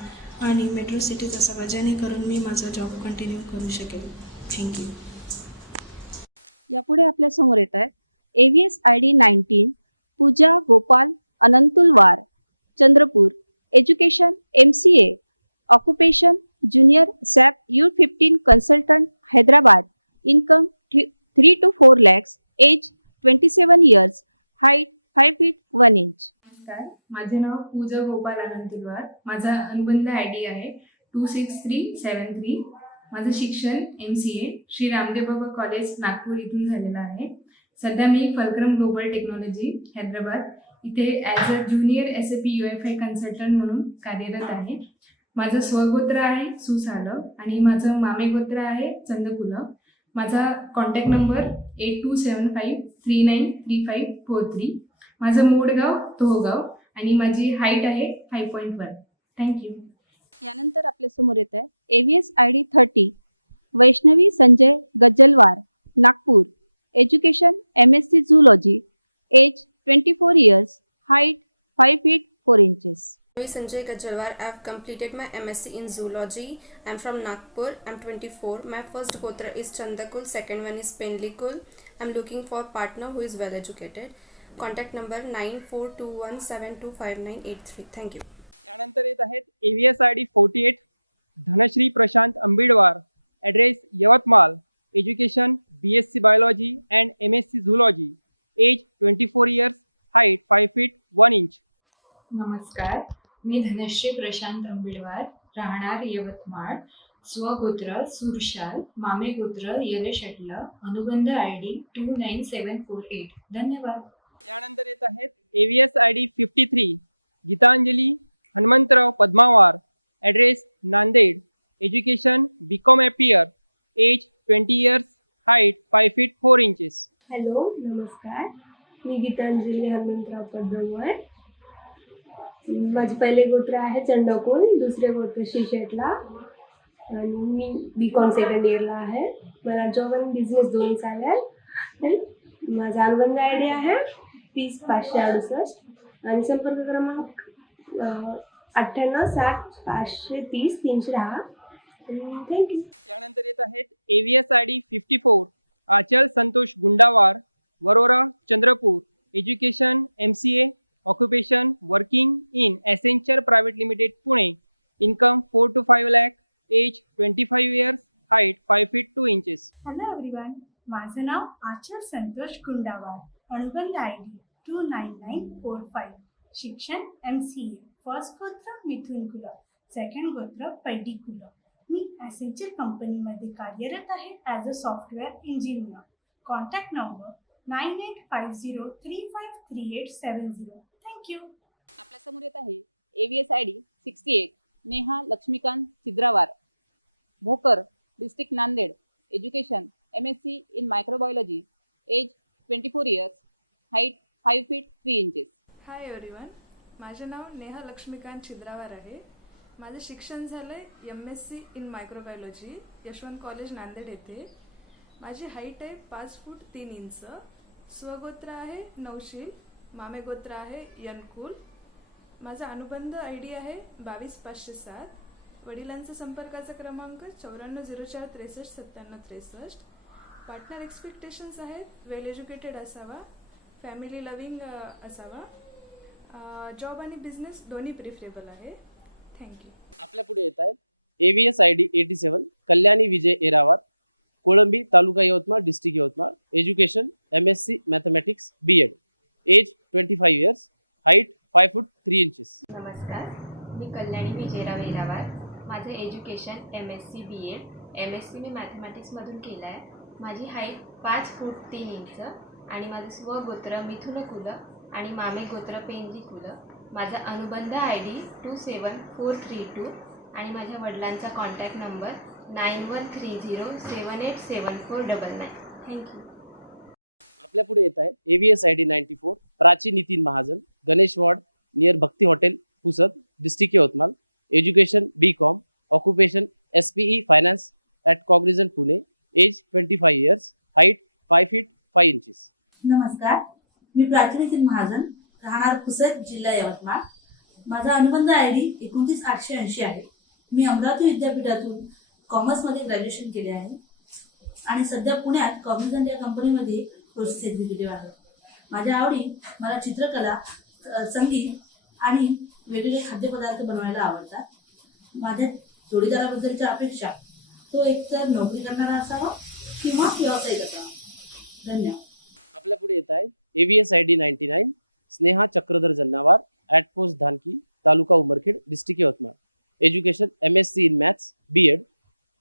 आणि मेट्रो सिटीत असावा जेणेकरून मी माझा जॉब कंटिन्यू करू शकेल. थँक्यू. यापुढे आपल्या समोर येत आहे AVS ID 19 Pooja Gopal Anantulwar Chandrapur education MCA occupation junior SAP U15 consultant Hyderabad income 3 to 4 lakhs age 27 years height 5 feet 1 inch. नमस्कार, माझे नाव पूजा गोपाल अनंतुलवार. माझा अनुबंध ID आहे 26373. माझं शिक्षण MCA श्री रामदेव बाबा कॉलेज नागपूर इथून झालेलं आहे. सध्या मी फलक्रम ग्लोबल टेक्नॉलॉजी हैदराबाद इथे as a junior SAP UFI consultant म्हणून कार्यरत आहे. माझं स्वगोत्र आहे सुसालं आणि माझं मामे गोत्र आहे चंदकुलं. माझा कॉन्टॅक्ट नंबर 8275393543. माझं मूळ गाव तोहगाव आणि माझी हाईट आहे 5.1. थँक्यू. त्यानंतर आपल्या समोर येत आहे AVS ID 30 Vaishnavi Sanjay Gajjalwar Nagpur education MSc zoology age 24 years height 5 feet 4 inches. Sanjay Gajjalwar. I have completed my MSc in Zoology. I am from Nagpur. I am 24. My first gotra is Chandakul. Second one is Pendlikul. I am looking for partner who is well educated. Contact number 9421725983. Thank you. त्यानंतर येत आहेत AVS ID 48 Dhanashree Prashant Ambidwar address Yavatmal education BSc biology and MSc zoology age 24 years height 5 feet 1 inch. नमस्कार, मी धनश्री प्रशांत अंबिडवार राहणार यवतमाळ. स्वगोत्र सुरशाल मामे गोत्र यलेशटल अनुबंध ID 29748. धन्यवाद. त्यानंतर येत आहेत AVS ID 53 Geetanjali Hanumantrao Padmawar address Nanded education BCom FPR age 20 years height 5 feet 4 inches. Hello नमस्कार, मी गीतांजली हनुमंतराव पद्मवार. माझे पहिले गोत्र आहे चंडकोल, दुसरे गोत्र शिशेटला आणि मी BCom सेकंड इयरला आहे. मला जॉब आणि बिझनेस दोन्ही चालेल. माझा अनुबंध ID आहे 30568 आणि संपर्क क्रमांक 9860530310. थँक्यू. त्यानंतर येत आहेत AVS ID 54 Achal Santosh Gundawar Warora Chandrapur education MCA occupation working in Accenture private limited Pune income 4 to 5 lakhs age 25 years height 5 feet 2 inches. Hello everyone, माझं नाव आचल संतोष गुंडावार. अनुबंध ID 29945. शिक्षण MCA. फर्स्ट गोत्र मिथुन कुल, सेकंड गोत्र पैडी कुल. मी ॲसेंचर कंपनीमध्ये कार्यरत आहे as a software engineer. Contact number 9850353870. Thank you. त्याच्यामध्ये येत आहे AVS ID 68 Neha Laxmikant Sidrawar Bhokar district Nanded education MSc in microbiology age 24 years height 5 feet 3 inches. Hi everyone, माझे नाव नेहा लक्ष्मीकांत छिद्रावार आहे. माझं शिक्षण झालं आहे MSc in microbiology Yashwant college Nanded येथे. माझी हाईट आहे 5 फूट 3 इंच. स्वगोत्र आहे नवशील, मामे गोत्र आहे यनकुल. माझा अनुबंध ID आहे 22507. वडिलांचा संपर्काचा क्रमांक 9404639763. पार्टनर एक्सपेक्टेशन्स आहेत वेल एज्युकेटेड असावा, फॅमिली लव्हिंग असावा, जॉब आणि बिझनेस दोन्ही प्रिफरेबल आहे. थँक्यू. आपल्या पुढे येत आहे AVS ID 87 Kalyani Vijay Erawar Kolambi taluka Yavatmal district Yavatmal education MSc mathematics BA age 25 years height 5 foot 3 inches. नमस्कार, मी कल्याणी विजयराव एरावार. माझं एज्युकेशन MSc BA MSc मी मॅथमॅटिक्समधून केला आहे. माझी हाईट 5 फूट 3 इंच आणि माझं स्वगोत्र मिथुन कुल आणि मामे गोत्र पेंजी कुल. माझा अनुबंध ID 27432 आणि माझ्या वडिलांचा कॉन्टॅक्ट नंबर 9130787499. थँक्यू. आपल्या पुढे येत आहे AVS ID 94 Prachi Nitin Mahajan, Ganesh ward near Bhakti hotel Pusad, district Yavatmal. Education BCom, occupation SPE finance at Cognizant Pune. Age 25 years, height 5 feet 5 inches. नमस्कार, मी प्राची नितीन महाजन, राहणार पुसद, जिल्हा यवतमाळ. माझा अनुबंध ID 29880 आहे. मी अमरावती विद्यापीठातून कॉमर्समध्ये ग्रॅज्युएशन केले आहे आणि सध्या पुण्यात कॉग्निझंट या कंपनीमध्ये प्रोसेस एक्झिक्युटिव्ह आहे. माझ्या आवडी मला चित्रकला, संगीत आणि वेगवेगळे खाद्यपदार्थ बनवायला आवडतात. माझ्या जोडीदाराबद्दलच्या अपेक्षा तो एकतर नोकरी करणारा असावा किंवा व्यवसाय असावा. धन्यवाद. आपल्या पुढे येत आहे AVS ID 99 Sneha Chakradhar Jannawar at post Dhanki, taluka Umarkhed, district Yavatmal. Education MSc in Maths B.Ed.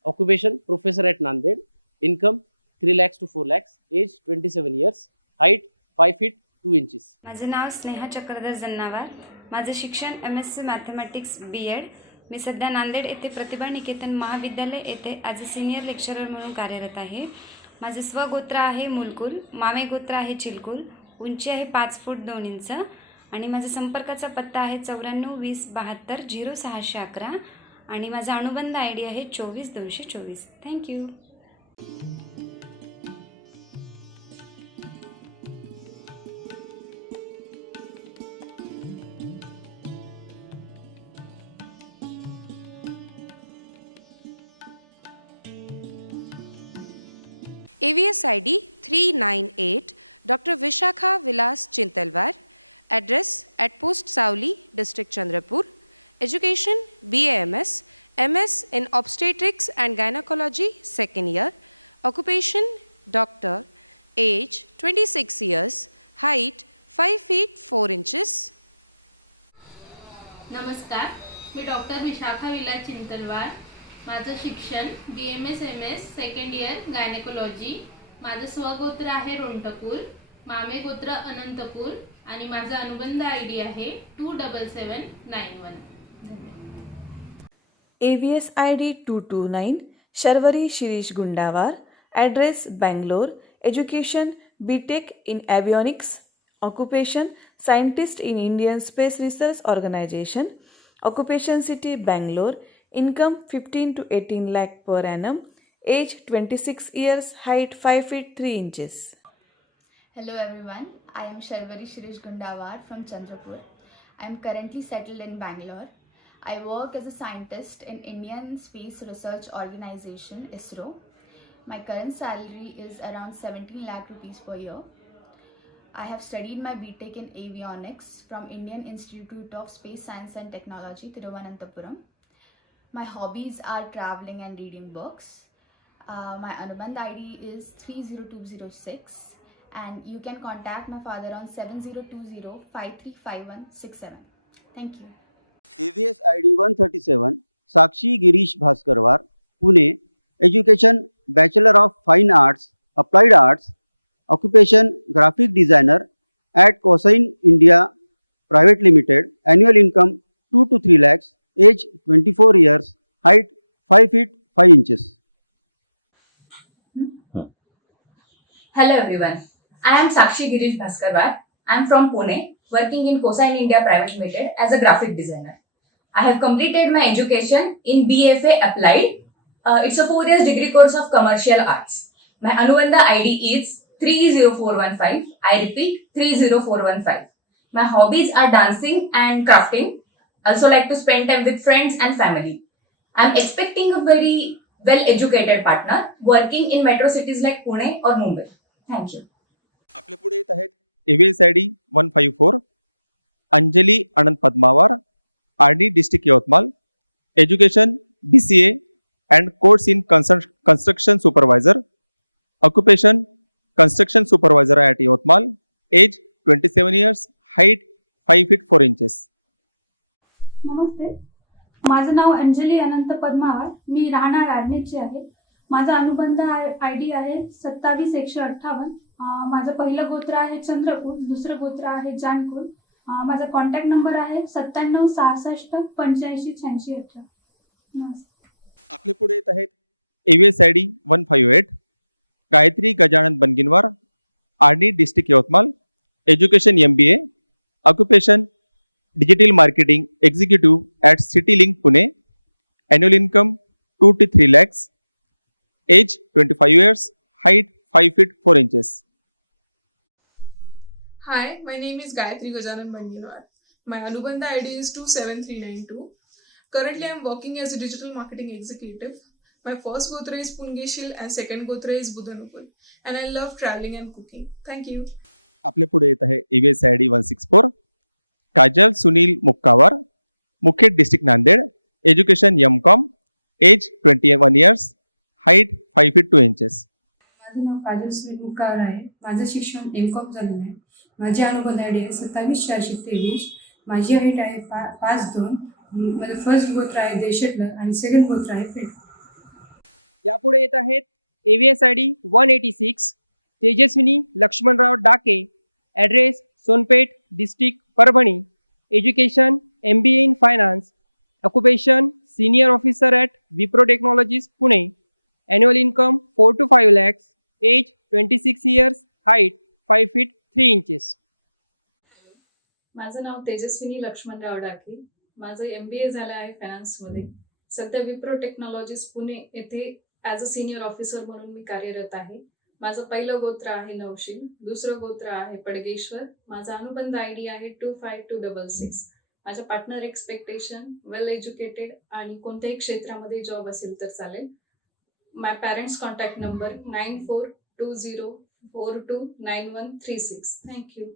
Occupation professor at Nanded. Income 3 lakhs to 4 lakhs. Age 27 years, height 5 feet 2 inches. माझे नाव स्नेहा चक्रधर जन्नावार. माझे शिक्षण MSc मॅथमॅटिक्स B.Ed. मी सध्या नांदेड येथे प्रतिभा निकेतन महाविद्यालय येथे ॲज अ सिनियर लेक्चरर म्हणून कार्यरत आहे. माझे स्वगोत्र आहे मुलकुल, मामे गोत्र आहे चिलकुल, उंची आहे 5 फूट 2 इंच आणि माझा संपर्काचा पत्ता आहे 9420720611 आणि माझा अनुबंध ID आहे 24224. थँक्यू. नमस्कार, मी डॉक्टर विशाखा विलास चिंतलवार. माझं शिक्षण BMS MS second year gynaecology. माझं स्वगोत्र आहे रोंटकुल, मामे गोत्र अनंतकुल आणि माझा अनुबंध ID आहे 27791. AVS ID 229 Sharvari Shirish Gundawar. Address Bangalore. Education BTech in Avionics. Occupation Scientist in Indian Space Research Organization. Occupation City Bangalore. Income 15 to 18 lakh per annum. Age 26 years. Height 5 feet 3 inches. Hello everyone, I am Sharvari Shirish Gundawar from Chandrapur. I am currently settled in Bangalore. I work as a scientist in Indian Space Research Organization ISRO. My current salary is around 17 lakh rupees per year. I have studied my BTech in Avionics from Indian Institute of Space Science and Technology, Thiruvananthapuram. My hobbies are traveling and reading books. My Anubandh ID is 30206 and you can contact my father on 7020535167. Thank you. ID 137 Sakshi Girish Bhaskarwar, Pune. Education bachelor of fine arts, applied arts. Occupation graphic designer at पोसाईन India private limited. Annual income 2 to 3 lakhs. Age 24 years, height 5 feet 5 inches. Hello everyone, I am Sakshi Girish Bhaskarwar. I am from Pune, working in Cosine India Private Limited as a graphic designer. I have completed my education in BFA Applied. It's a 4 years degree course of commercial arts. My Anubandha ID is 30415. I repeat, 30415. My hobbies are dancing and crafting. Also like to spend time with friends and family. I'm expecting a very well-educated partner working in metro cities like Pune or Mumbai. Thank you. AVS ID 154 Anjali Anant Padmawar, Pali district Yavatmal. Education BCA and course in construction supervisor. Occupation construction supervisor at Yavatmal. Age 27 years, height 5 feet 4 inches. नमस्ते, माझं नाव अंजली अनंत पद्मावर. मी राहणार आर्णीची आहे. माझा अनुबंध I D आहे 27,158. माझं पहिलं गोत्र आहे चंद्रपूर, दुसरं गोत्र आहे जानकुल. माझा कॉन्टॅक्ट नंबर आहे 9766 85 86 18. AVS ID 158, Gayatri Gajanan Banginwar, Arni district Yavatmal, education MBA, occupation digital marketing executive at City Link Pune, annual income 2 to 3 lakhs, age 25 years, height 5 feet 4 inches. Hi, my name is Gayatri Gajanan Banginwar. My Anubandha ID is 27392. Currently, I am working as a digital marketing executive. My first gotra is Pungeshil and second gotra is Budhanukul. And I love traveling and cooking. Thank you. AVS ID 164, Kajal Sunil Mukkawar, Muket District Nanded, education M.Com, age 21 years, height 5 feet 2 inches. माझं नाव काजल सुनील मुक्कावर आहे. माझं शिक्षण M.Com झालेलं आहे. माझी अनुबंध I D आहे 27,423. माझी हाईट आहे 5'2". माझं फर्स्ट गोत्र आहे देशेटलं आणि सेकंड गोत्र आहे पेठ. यापुढे येत आहे AVS ID 186, Tejaswini Laxmanrao Dake, address Sonpeth district Parbhani, education MBA in finance, occupation senior officer at Wipro technologies Pune, annual income 4 to 5 lakhs, age 26 years, height 5 feet 3 inches. माझं नाव तेजस्विनी लक्ष्मणराव डाके. माझं MBA झालं आहे फायनान्समध्ये. सध्या विप्रो टेक्नॉलॉजीज पुणे येथे ॲज अ सिनियर ऑफिसर म्हणून मी कार्यरत आहे. माझं पहिलं गोत्र आहे नवशील, दुसरं गोत्र आहे पडगेश्वर. माझा अनुबंध ID आहे 25266. माझं पार्टनर एक्सपेक्टेशन वेल एज्युकेटेड आणि कोणत्याही क्षेत्रामध्ये जॉब असेल तर चालेल. My parents' contact number 9420429136. Thank you.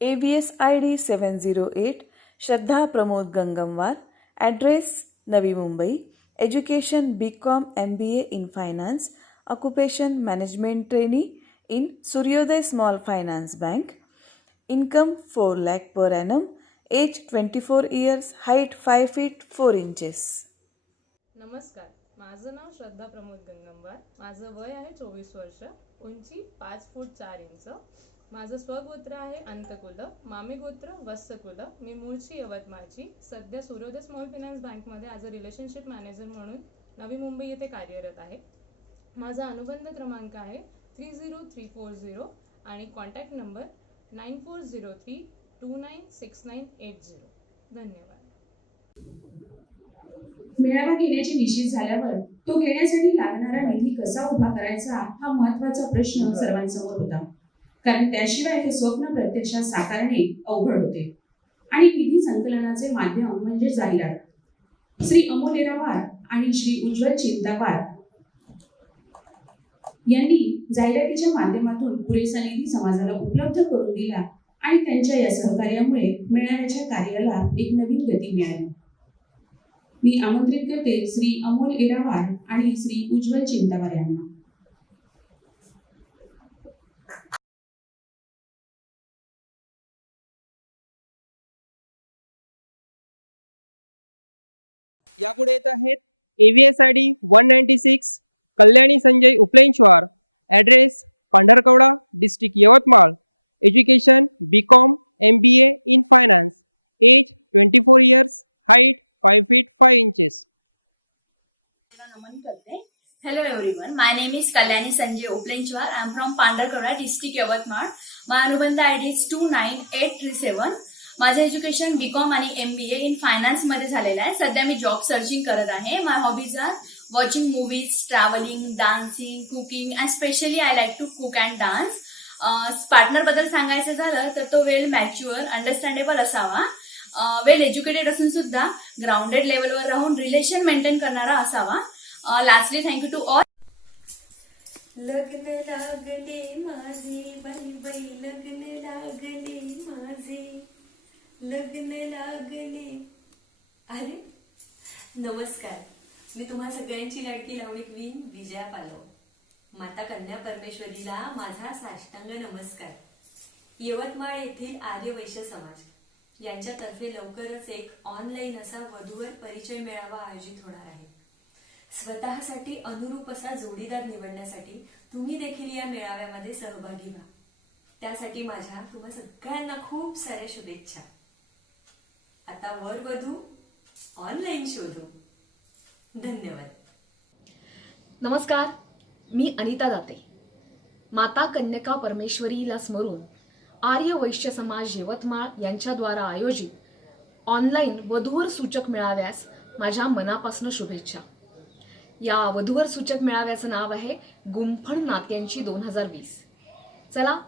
AVS ID 708, Shraddha Pramod Gangamwar, address Navi Mumbai, education BCom MBA in Finance, occupation management trainee in Suryoday small finance bank, income 4 lakh per annum, age 24 years, height 5 feet 4 inches. नमस्कार, माझं नाव श्रद्धा प्रमोद गंगमवार. माझं वय आहे 24 वर्ष, उंची 5 फूट 4 इंच. माझं स्वगोत्र आहे अंतकुल, मामे गोत्र वत्सकुल. मी मूळची यवतमाळची. सध्या सूर्योदय स्मॉल फायनान्स बँकमध्ये ॲज अ रिलेशनशिप मॅनेजर म्हणून नवी मुंबई येथे कार्यरत आहे. माझा अनुबंध क्रमांक आहे 30340 आणि कॉन्टॅक्ट नंबर 9403296980. धन्यवाद. मेळावा घेण्याची निश्चित झाल्यावर तो घेण्यासाठी लागणारा निधी कसा उभा करायचा हा महत्त्वाचा प्रश्न सर्वांसमोर होता. कारण त्याशिवाय हे स्वप्न प्रत्यक्षात साकारणे अवघड होते. आणि निधी संकलनाचे माध्यम म्हणजे जाहिरात. श्री अमोल येरावार आणि श्री उज्ज्वल चिंतावार यांनी जाहिरातीच्या माध्यमातून पुरेसा निधी समाजाला उपलब्ध करून दिला आणि त्यांच्या या सहकार्यामुळे मेळाव्याच्या कार्याला एक नवीन गती मिळाली. मी आमंत्रित करते श्री अमोल येरावार आणि श्री उज्ज्वल चिंतावार यांना. AVS ID 196, Kalyani Sanjay Upleshwar, address Pandharkawada district Yavatmal, education BCom MBA in Finance, age 24 years, height 5 feet 5 inches. नमन करते. Hello everyone, my name is Kalyani Sanjay Uplenchwar. I am from Pandarkada district Yavatmal. My अनुबंध ID is 29837. माझं education BCom आणि MBA in finance मध्ये झालेलं आहे. सध्या मी job searching करत आहे. My hobbies are watching movies, travelling, dancing, cooking and specially I like to cook and dance. Partner बद्दल सांगायचं झालं तर तो वेल मॅच्युअर, अंडरस्टँडेबल असावा, वेल एज्युकेटेड असून सुद्धा ग्राउंडेड लेवलवर राहून रिलेशन मेंटेन करणारा असावा. Lastly thank you to all. लग्न लागले माझे बाई बाई, लग्न लागले माझे, लग्न लागले. अरे नमस्कार, मी तुम्हा सगळ्यांची लाडकी लावणी क्वीन विजया पालव. माता कन्या परमेश्वरीला माझा साष्टांग नमस्कार. यवतमाळ येथील आर्यवैश्य समाज यांच्यातर्फे लवकरच एक ऑनलाईन असा वधूवर परिचय मेळावा आयोजित होणार आहे. स्वतःसाठी अनुरूप असा जोडीदार निवडण्यासाठी तुम्ही देखील या मेळाव्यामध्ये सहभागी व्हा. त्यासाठी माझ्या तुम्हा सगळ्यांना खूप साऱ्या शुभेच्छा. आता वर वधू ऑनलाईन शोधू. धन्यवाद. नमस्कार, मी अनिता दाते. माता कन्यका परमेश्वरीला स्मरून आर्य वैश्य समाज यवतमाळ यांच्याद्वारा आयोजित ऑनलाईन वधूवर सूचक मेळाव्यास माझ्या मनापासून शुभेच्छा. या वधूवर सूचक मेळाव्याचं नाव आहे गुंफण नात्यांची 2020. चला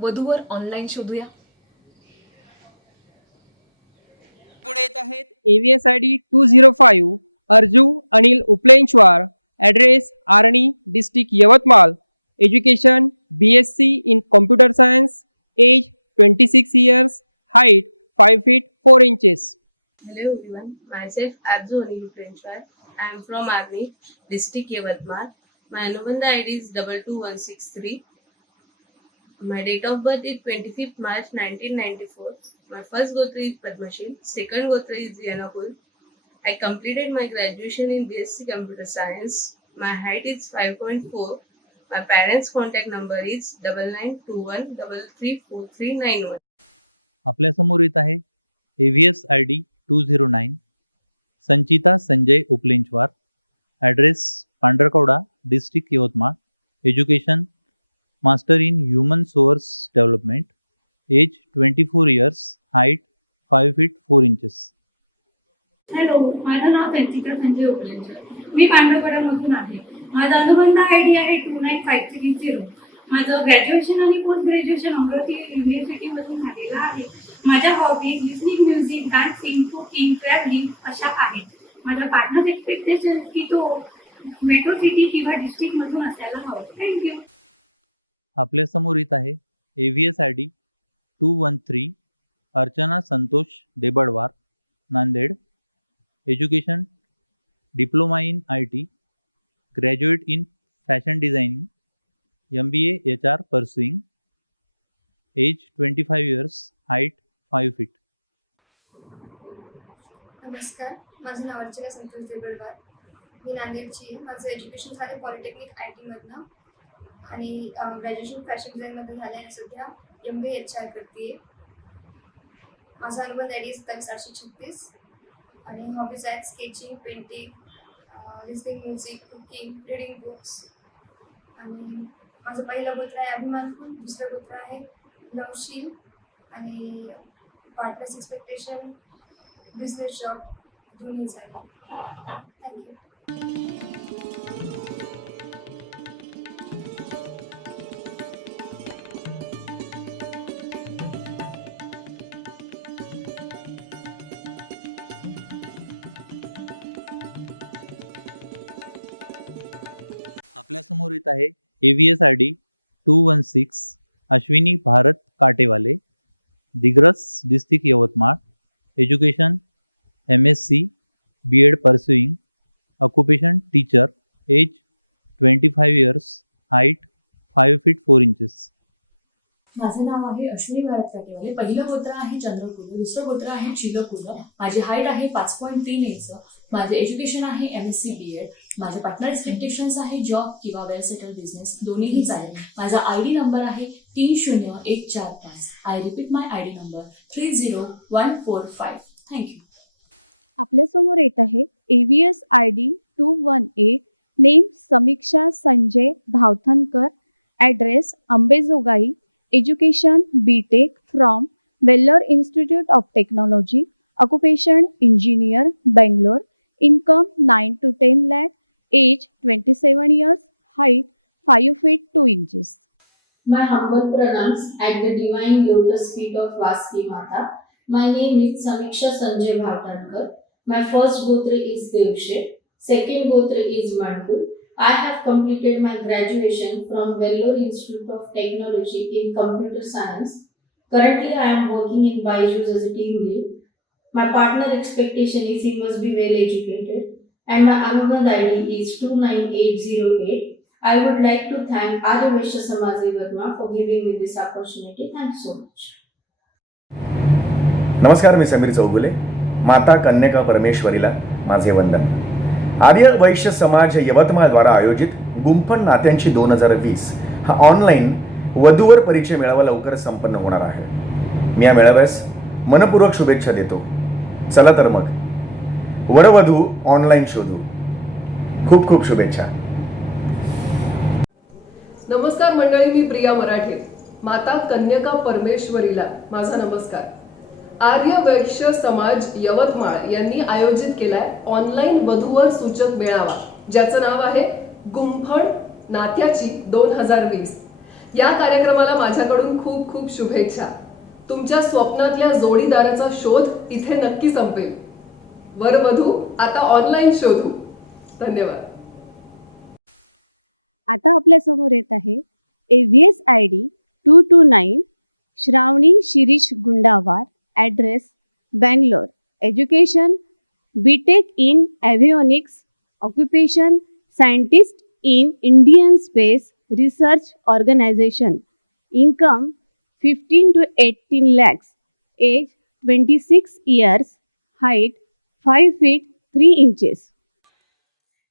वधूवर ऑनलाईन शोधूया. AVS ID 205 Arju Anil Uplenchwar. Address Arani District Yavatmal. Education BSc in Computer Science. Age 26 years. Height 5 feet 4 inches. Hello everyone, myself Arju Anil Uplenchwar. I am from Arni District Yavatmal. My Anubandha ID is 22163. My date of birth is 25th March 1994. My first Gotra is Padmashil. Second Gotra is Yanakul. I completed my graduation in BSc Computer Science. My height is 5.4. My parents' contact number is 9921334391. आपल्यासमोर येत आहे AVS ID 209 Sanchita Sanjay Uplenchwar. Address Pandharkawada district Yavatmal. Education master in human source development. Age 24 years. Height 5 feet 4 inches. Hello, माझं नाव संचिता संजय उपलेंचर. मी पांढरकवड्यामधून आहे. माझा अनुबंध ID आहे 29530. माझं ग्रॅज्युएशन आणि पोस्ट ग्रॅज्युएशन अमरावती युनिव्हर्सिटीमधून झालेलं आहे. माझ्या hobbies listening music, dancing, cooking, travelling अशा आहेत. माझ्या पार्टनर एक्सपेक्टेशन की तो मेट्रो सिटी किंवा डिस्ट्रिक्टमधून असायला हवं. थँक्यू. आपल्यासमोर येत आहे AVS ID 213 Archana Santosh Debaldar. Nanded. Education diploma in art. Graduate in fashion designing. MBA HR pursuing. Age 25 years. Height 5 feet. नमस्कार, माझं नाव अर्चना संतोष देबळदार. मी नांदेडची आहे. माझं एज्युकेशन झालं पॉलिटेक्निक IT-मधनं आणि ग्रॅज्युएशन फॅशन डिझाईनमध्ये झालं आहे. सध्या MBA HR करते. माझा अनुबंध ID 27836 आणि हॉबीज आहेत sketching, painting, listening music, cooking, reading books. आणि माझं पहिलं गोत्र आहे अभिमानकुल. दुसरं गोत्र आहे नवशील आणि पार्टनर्स एक्सपेक्टेशन बिझनेस जॉब दोन्ही झाले. Thank you. AVS ID 216 Ashwini Bharat Kantewale. Digras district Yavatmal. Education MSc BEd pursuing. Occupation teacher. Age 25 years. Height 5 feet 4 inches. माझं नाव आहे अश्विनी भारत काटेवाले. पहिलं गोत्र आहे चंद्रकुल. दुसरं गोत्र आहे चिलकुल. माझी हाईट आहे 5.3 इंच. माझे एज्युकेशन आहे MSc BEd. माझे पार्टनर एक्सपेक्टेशन्स आहे जॉब किंवा वेल सेटल बिझनेस दोन्हीही चालेल. माझा ID नंबर आहे 30145. I repeat my ID number 30145. Thank you. आपल्यासमोर येत आहे AVS ID 218 name Samiksha Sanjay Dhawakhankar. Address Ambejogai. Education BTech from Vellore Institute of Technology. Occupation engineer Bangalore. Income 9 to 10 lakh. Age 27 years. Height 5 feet 2 inches. My humble pranams at the divine lotus feet of Vaski Mata. My name is Samiksha Sanjay Bhatankar. My first gotra is Devshe. Second gotra is Mandul. I have completed my graduation from Vellore Institute of Technology in Computer Science. Currently, I am working in Byju's as a team lead. My partner expectation is he must be well educated, and my Anubandh ID is 29808. I would like to thank Arya Vaishya Samaj Yavatmal for giving me this opportunity. Thanks so much. नमस्कार, मी समीर चौगुले. माता कन्यका परमेश्वरीला माझे वंदन. आर्य वैश्य समाज यवतमाळ द्वारा आयोजित गुंफण नात्यांची 2020 हा online वधूवर परिचय मेळावा लवकरच संपन्न होणार आहे. मी या मेळाव्यास मनपूर्वक शुभेच्छा देतो. चला तर मग वरवधू ऑनलाईन शोधू. खूप खूप शुभेच्छा. नमस्कार मंडळी, मी प्रिया मराठे. माता कन्यका परमेश्वरीला माझा नमस्कार. आर्य वैश्य समाज यवतमाळ यांनी आयोजित केलाय ऑनलाईन वधूवर सूचक मेळावा, ज्याचं नाव आहे गुंफण नात्याची 2020. या कार्यक्रमाला माझ्याकडून खूप खूप शुभेच्छा. तुमच्या स्वप्नातल्या जोडीदाराचा शोध इथे नक्की संपेल. वरवधू आता ऑनलाईन शोधू. धन्यवाद. आता आपल्या समोर येत आहे ABS ID 229 Shravani Shirish Gundawa, address Bangalore, education BTech in Avionics, occupation scientist in Indian Space Research Organisation, income 15 to 18 lakhs, age 26 years, height 5 feet 3 inches.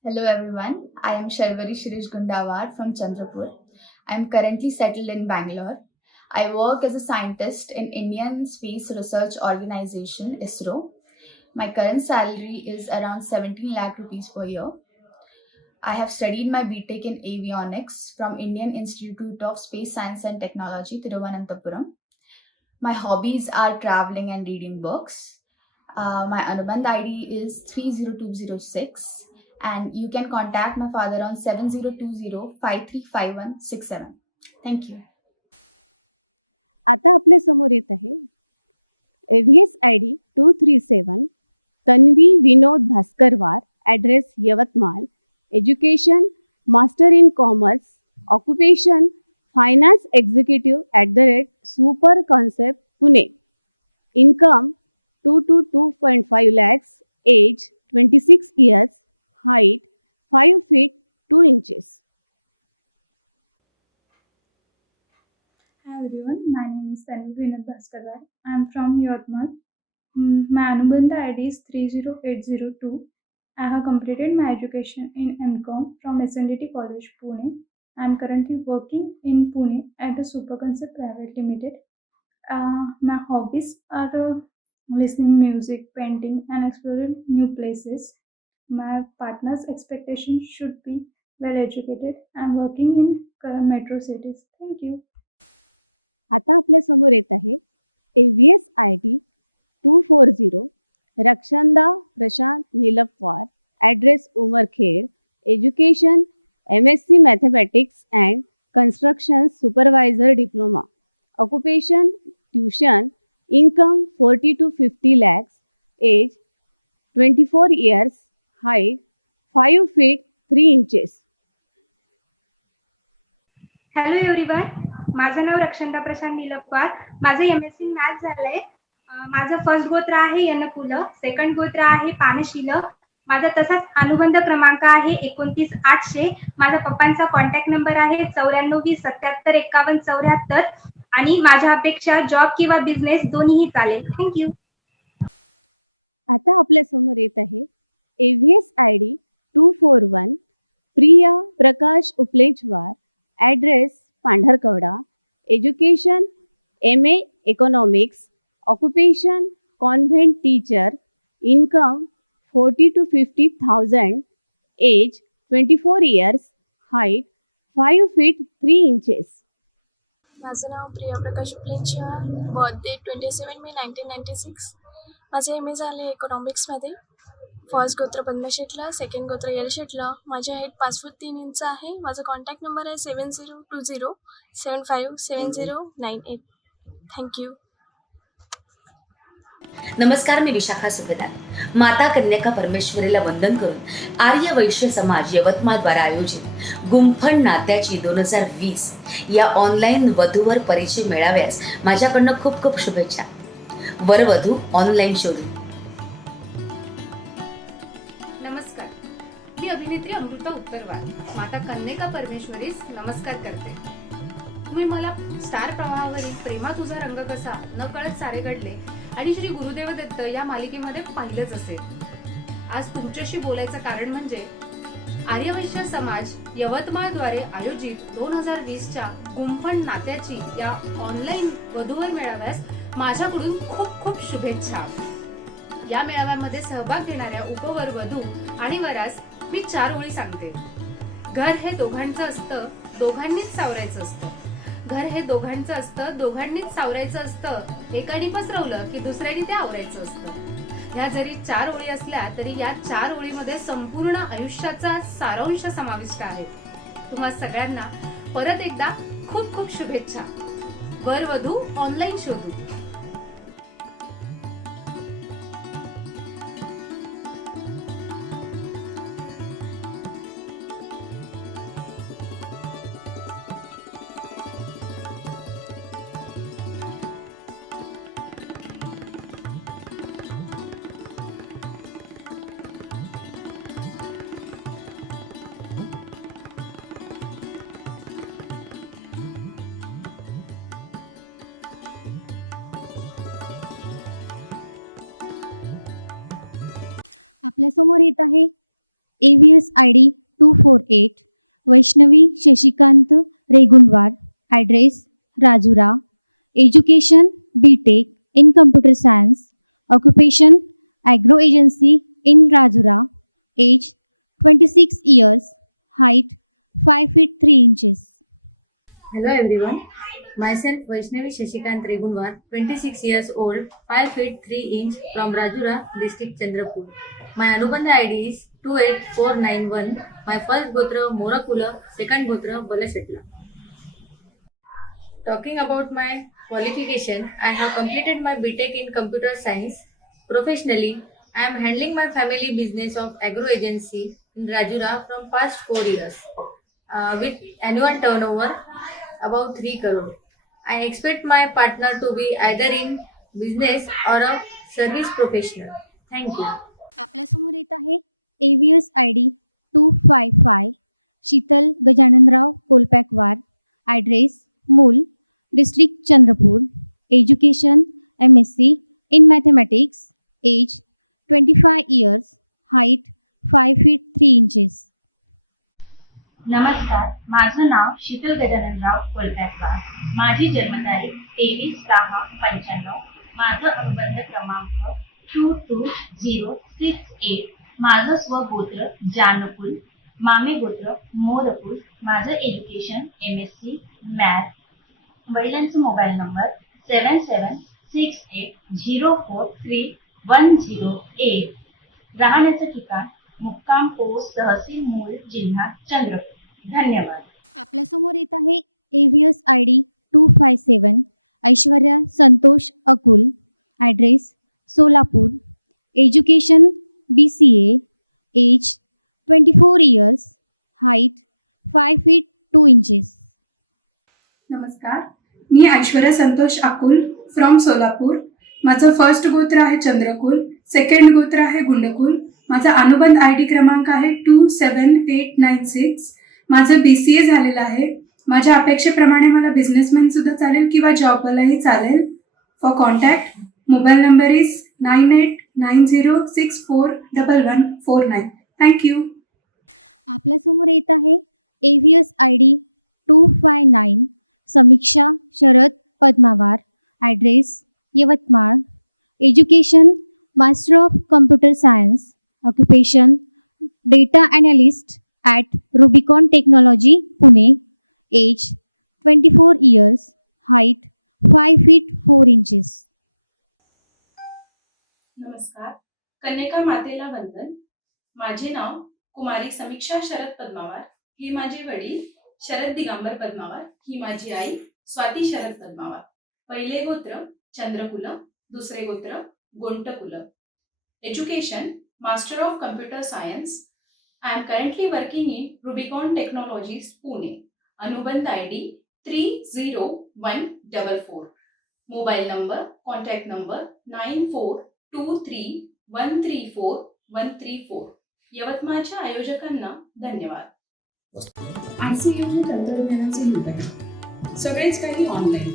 Hello everyone, I am Sharvari Shirish Gundawar from Chandrapur. I am currently settled in Bangalore. I work as a scientist in Indian Space Research Organization, ISRO. My current salary is around 17 lakh rupees per year. I have studied my BTech in Avionics from Indian Institute of Space Science and Technology, Thiruvananthapuram. My hobbies are traveling and reading books. My Anubandh ID is 30206. And you can contact my father on 7020535167. Thank you. आता आपल्या समोर येत आहे ABS ID 237 Tanvi Vinod Bhaskarwar, address Yavatmal, education master in commerce, occupation finance executive at the super concept Pune, income 2 to 2.5 lakhs, age 26 years, height 5 feet 2 inches. Hi everyone, my name is Tanvi Vinod Bhaskarwar. I am from Yavatmal. My Anubandha ID is 30802. I have completed my education in MCom from SNDT College, Pune. I am currently working in Pune at a Super Concept Private Limited. My hobbies are listening music, painting and exploring new places. My partner's expectations should be well educated and working in metro cities. Thank you. आता आपल्या समोर येत आहे ABS ID 240 Rakshanda Prashant Nilkawar, address Umarkhed, education MSc mathematics and construction supervisor diploma, occupation tuition, income 40 to 50 lakhs, age 24 years, height 5 feet 3 inches. Hello everyone, माझं नाव रक्षंदा प्रशांत नीलकवार. माझं MSc maths झालंय. माझं फर्स्ट गोत्र आहे यनकुल, सेकंड गोत्र आहे पानशील. माझा तसाच अनुबंध क्रमांक आहे 29800. माझ्या पप्पांचा कॉन्टॅक्ट नंबर आहे 9420775174 आणि माझ्या अपेक्षा जॉब किंवा बिझनेस दोन्हीही चालेल. थँक्यू. आता आपल्या समोर येत आहे ABS ID 241 Priya Prakash Upleshwar, address Pandharkawada, education MA economics, occupation convent teacher, income 40 to 50,000, age 24 years, height 5 feet 3 inches. माझं नाव प्रिया प्रकाश उपलेश्वर, बर्थडे 27 मे 1996. माझे MA झाले इकॉनॉमिक्समध्ये. फर्स्ट गोत्र पद्मशेटला, सेकंड गोत्र येलशेटला. माझी हाईट 5 फूट 3 इंच आहे. माझा कॉन्टॅक्ट नंबर आहे 7020757098. थँक्यू. नमस्कार, मी विशाखा सुभेदार. माता कन्यका परमेश्वरीला वंदन करून आर्य वैश्य समाज यवतमाळ द्वारा आयोजित गुंफण नात्याची 2020 या ऑनलाईन वधूवर परिचय मेळाव्यास माझ्याकडनं खूप खूप शुभेच्छा. वरवधू ऑनलाईन शोधू. नमस्कार, मी अभिनेत्री अमृता उत्तरवार माता कन्यका परमेश्वरीस नमस्कार करते. तुम्ही मला स्टार प्रवाहावरील प्रेमा तुझा रंग कसा, न कळत सारे घडले आणि श्री गुरुदेव दत्त या मालिकेमध्ये पाहिलंच असेल. आज तुमच्याशी बोलायचं कारण म्हणजे आर्यवैश्य समाज यवतमाळद्वारे आयोजित 2020च्या गुंफण नात्याची या ऑनलाईन वधूवर मेळाव्यास माझ्याकडून खूप खूप शुभेच्छा. या मेळाव्यामध्ये सहभाग घेणाऱ्या उपवर वधू आणि वरास मी 4 ओळी सांगते. घर हे दोघांचं असतं, दोघांनीच सावरायचं असतं. घर हे दोघांचं असतं, दोघांनीच सावरायचं असतं. एकाने पसरवलं की दुसऱ्याने ते आवरायचं असतं. ह्या जरी 4 ओळी असल्या तरी या 4 ओळीमध्ये संपूर्ण आयुष्याचा सारांश समाविष्ट आहे. तुम्हा सगळ्यांना परत एकदा खूप खूप शुभेच्छा. वर वधू ऑनलाईन शोधू. ID 248 Vaishnavi Shashikant रेगोंडवार, address Rajura, education BTech in computer science, occupation agro agency in Rajura, age 26 years, height 5 feet 3 inches. Hello everyone, myself Vaishnavi Shashikant Regunwar, 26 years old, 5 feet 3 inch from Rajura district Chandrapur. My Anubandha ID is 28491. My first Gotra Morakula, second Gotra Balashetla. Talking about my qualification, I have completed my BTech in computer science. Professionally, I am handling my family business of agro agency in Rajura from past 4 years with annual turnover about 3 crore. I expect my partner to be either in business or a service professional. Thank you. AVS ID 255 Shital Gajanendra Kolkatwar, address Mul, district Chandrapur, education MSc in mathematics, age 25 years, height 5 feet 3 inches. नमस्कार, माझं नाव शीतल गजाननराव कोलकातवार. माझी जन्मतारीख 23/10/95. माझं अनुबंध क्रमांक 22068. माझं स्वगोत्र जानकुल, मामे गोत्र मोरकुल. माझं एज्युकेशन MSc मॅथ. वडिलांचा मोबाईल नंबर 7768043108. राहण्याचं ठिकाण मुक्काम पोस्ट तहसील मूल जिल्हा चंद्रपूर. धन्यवाद. AVS ID 257 Aishwarya Santosh Kapoor, address Solapur, education BCA, age 24 years, height 5 feet 2 inches. नमस्कार, मी ऐश्वर्या संतोष अकुल फ्रॉम सोलापूर. माझं फर्स्ट गोत्र आहे चंद्रकुल, सेकंड गोत्र आहे गुंडकुल. माझा अनुबंध ID क्रमांक आहे 27896. माझं BCA झालेलं आहे. माझ्या अपेक्षेप्रमाणे मला बिझनेसमॅन सुद्धा चालेल किंवा जॉबवालाही चालेल. For contact mobile number is 9890641149. Thank you. आता समोर येत आहे AVS ID 259 Samiksha Sharad Padmanabha, address Yavatmal, education Master of Computer Science, occupation data analyst at Rubicon Technology, Pune, age 24 years, height 5 feet 4 inches. नमस्कार, कन्यका मातेला वंदन. माझे नाव कुमारी समीक्षा शरद पद्मावार. हे माझे वडील शरद दिगंबर पद्मावार. ही माझी आई स्वाती शरद पद्मावार. पहिले गोत्र चंद्रकुल, दुसरे गोत्र गोंटकुल. Education master of computer science. I am currently working in Rubicon Technologies, Pune. Anubandh ID 30144. Mobile number, contact number 9423134134. यवतमाळच्या आयोजकांना धन्यवाद. ICU हे तंत्रज्ञानाचे युग आहे. सगळेच काही ऑनलाईन.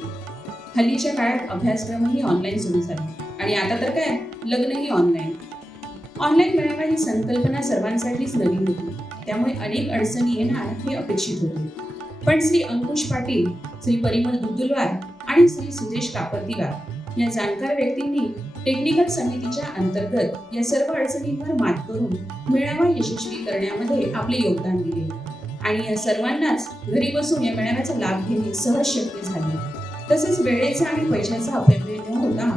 हल्लीच्या काळात अभ्यासक्रमही ऑनलाईन सुरू झाले आणि आता तर काय लग्नही ऑनलाईन. ऑनलाईन मेळावा ही संकल्पना सर्वांसाठीच नवीन होती, त्यामुळे अनेक अडचणी येणार हे अपेक्षित होते. पण श्री अंकुश पाटील, श्री परिमल दुद्दुलवार आणि श्री सुदेश कापरतीवार या जाणकार व्यक्तींनी टेक्निकल समितीच्या अंतर्गत या सर्व अडचणींवर मात करून मेळावा यशस्वी करण्यामध्ये आपले योगदान दिले आणि या सर्वांनाच घरी बसून या मेळाव्याचा लाभ घेणे सहज शक्य झाले. तसेच वेळेचा आणि पैशाचा अपव्यय न होता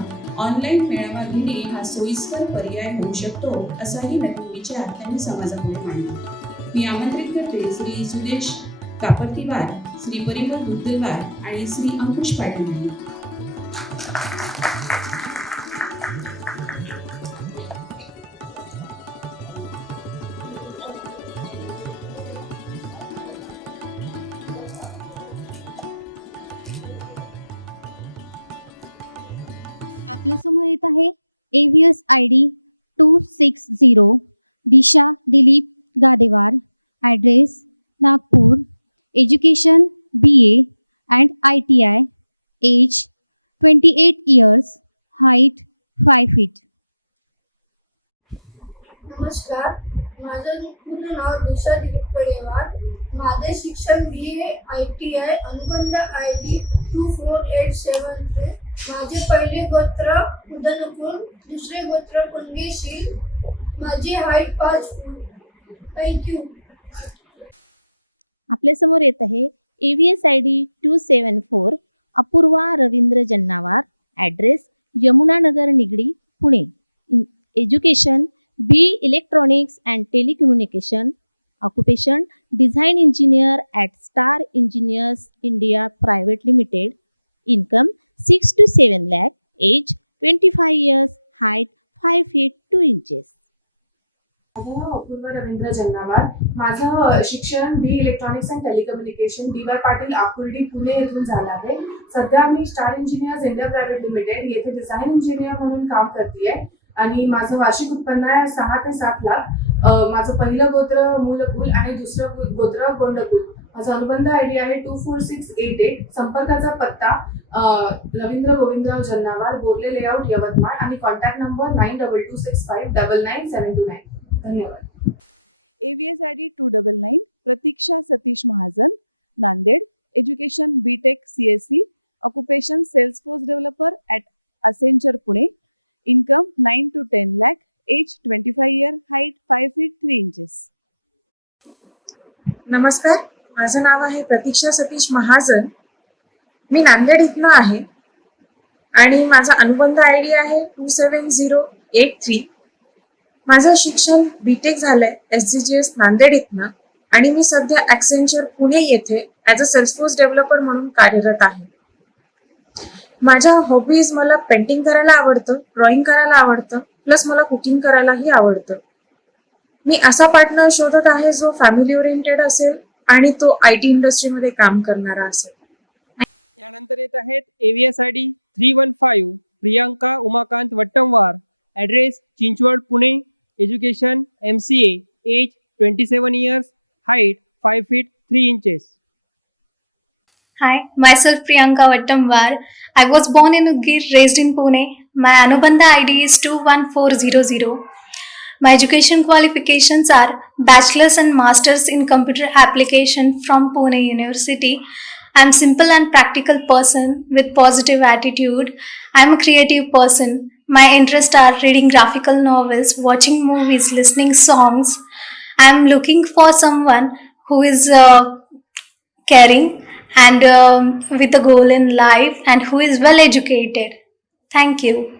ऑनलाईन मेळावा घेणे हा सोयीस्कर पर्याय होऊ शकतो असाही नवीन विचार त्यांनी समाजापुढे मांडला. मी आमंत्रित करते श्री सुदेश कापरतीवार, श्री परिमल दुद्दुलवार आणि श्री अंकुश पाटील यांनी. AVS ID 260 Disha Dilip Gadiwan, address Nagpur, education BE and ITI, age 28 years, height 5 feet. नमस्कार, माझं पूर्ण नाव दिशा दिलीप गडेवार. माझे शिक्षण BA ITI, अनुबंध ID 24873. माझे पहिले गोत्र उदनकुल, दुसरे गोत्र कुणगेशील. माझी हाईट 5 फूट. थँक्यू. आपले समोर येत आहे AVS ID 274 अपूर्वा रवींद्र जन्माला, address Yamunanagar Nigdi, Pune. Education BE electronics and telecommunication, occupation design engineer at star engineers India private limited, income 6 to 7 lakh, age 25 years, height 5 feet 2 inches. माझं नाव अपूर्वा रवींद्र जन्नावार. माझं शिक्षण BE electronics and telecommunication DY Patil Akurdi Pune येथून झालं आहे. सध्या मी star engineers India private limited येथे design engineer म्हणून काम करते आणि माझं वार्षिक उत्पन्न आहे 6 ते 7 लाख. माझं पहिलं गोत्र मूलकुल आणि दुसरं गोत्र गोंडकुल. माझा अनुबंध ID आहे 24688. संपर्काचा पत्ता रवींद्र गोविंदराव जन्नावार, बोर्ले लेआउट, यवतमाळ आणि कॉन्टॅक्ट नंबर 9225599729. धन्यवाद. AVS ID 299 Pratiksha Satish Mahajan, Nanded, education BTech CSC, occupation Salesforce developer at Accenture Pune, income 9 to 10 lakh, age 25 years, height 5 feet 3 inches. नमस्कार, माझं नाव आहे प्रतीक्षा सतीश महाजन. मी नांदेड इथनं आहे आणि माझा अनुबंध ID आहे 27083. माझं शिक्षण BTech झालंय SGGS नांदेड इथनं आणि मी सध्या ॲक्सेंचर पुणे येथे ॲज अ सेल्सफोर्स डेव्हलपर म्हणून कार्यरत आहे. माझ्या हॉबीज, मला पेंटिंग करायला आवडतं, ड्रॉइंग करायला आवडतं, प्लस मला कुकिंग करायलाही आवडतं. मी असा पार्टनर शोधत आहे जो फॅमिली ओरिएंटेड असेल आणि तो IT इंडस्ट्रीमध्ये काम करणारा असेल. Hi, myself Priyanka Vattamwar. I was born in Ugir, raised in Pune. My Anubandha ID is 21400. My education qualifications are Bachelor's and Master's in Computer Application from Pune University. I am simple and practical person with positive attitude. I am a creative person. My interests are reading graphical novels, watching movies, listening songs. I am looking for someone who is caring and with a goal in life and who is well educated. Thank you.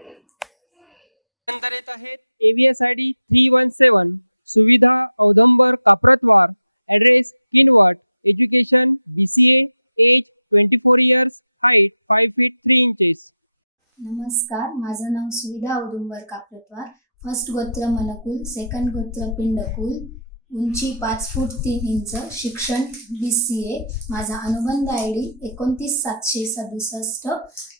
नमस्कार, माझं नाव सुविधा औदुंबर काप्रतवार. First गोत्र मनकुल, second गोत्र पिंडकुल, उंची 5 foot 3 inch, शिक्षण BCA. माझा अनुबंध ID 29767,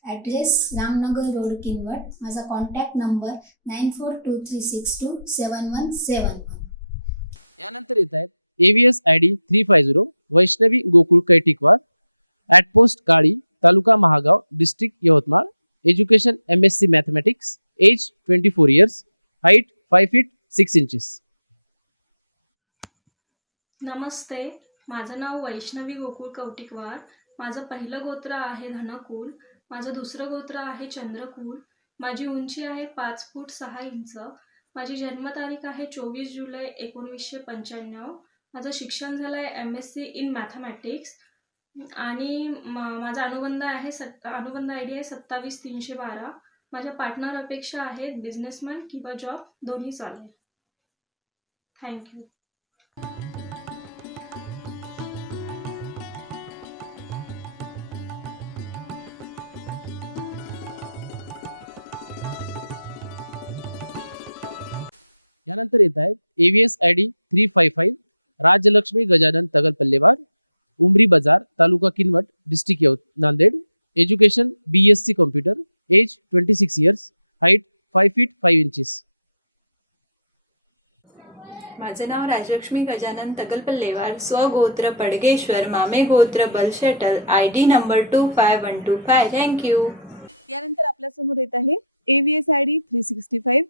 address Ramnagar road Kinwat. माझा कॉन्टॅक्ट नंबर 9423627171. नमस्ते, माझं नाव वैष्णवी गोकुळ कौटिकवार. माझं पहिलं गोत्र आहे धनकुल. माझं दुसरं गोत्र आहे चंद्रकुल. माझी उंची आहे 5 फूट 6 इंच. माझी जन्मतारीख आहे 24 जुलै 1995. माझं शिक्षण झालं आहे MSc इन मॅथमॅटिक्स आणि माझा अनुबंध ID आहे 27312. माझ्या पार्टनर अपेक्षा आहेत बिझनेसमॅन किंवा जॉब दोन्ही चालेल. थँक्यू. माझं नाव राजलक्ष्मी गजानन तगलपल्लेवार, स्वगोत्र पडगेश्वर, मामे गोत्र बलशेटल, ID number 25125. Thank you. AVS ID 365,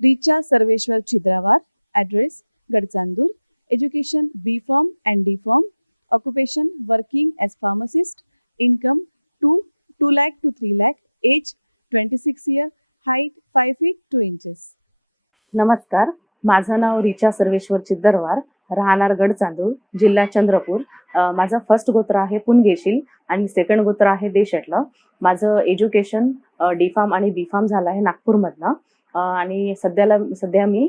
B-Star Sarveshwar Sidawar, address Lalpangul, education B.Com and B.Com, occupation working as pharmacist, income 2 lakh to 3 lakh, age 26 years, height 5 feet 2 inches. नमस्कार, माझं नाव रिचा सर्वेश्वर चिद्दरवार, राहणार गडचांदूर, जिल्हा चंद्रपूर. माझं फर्स्ट गोत्र आहे पुनगेशील आणि सेकंड गोत्र आहे देशेटलं. माझं एज्युकेशन D.Pharm आणि B.Pharm झालं आहे नागपूरमधनं आणि सध्या मी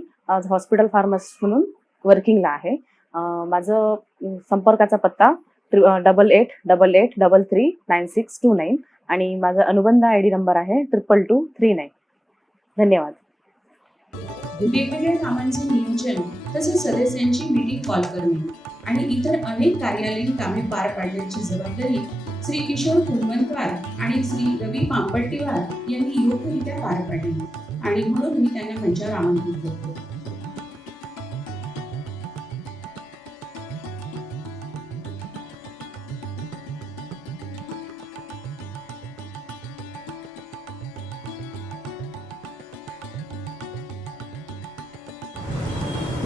हॉस्पिटल फार्मसिस्ट म्हणून वर्किंगला आहे. माझं संपर्काचा पत्ता 8888339629 आणि माझा अनुबंध ID नंबर आहे 22239. धन्यवाद. वेगवेगळ्या कामांचे नियोजन तसेच सदस्यांची मीटिंग कॉल करणे आणि इतर अनेक कार्यालयीन कामे पार पाडण्याची जबाबदारी श्री किशोर कुरवंतवार आणि श्री रवी पांपट्टीवार यांनी योग्यरित्या पार पाडली आणि म्हणून मी त्यांना मंचावर आमंत्रित करतो.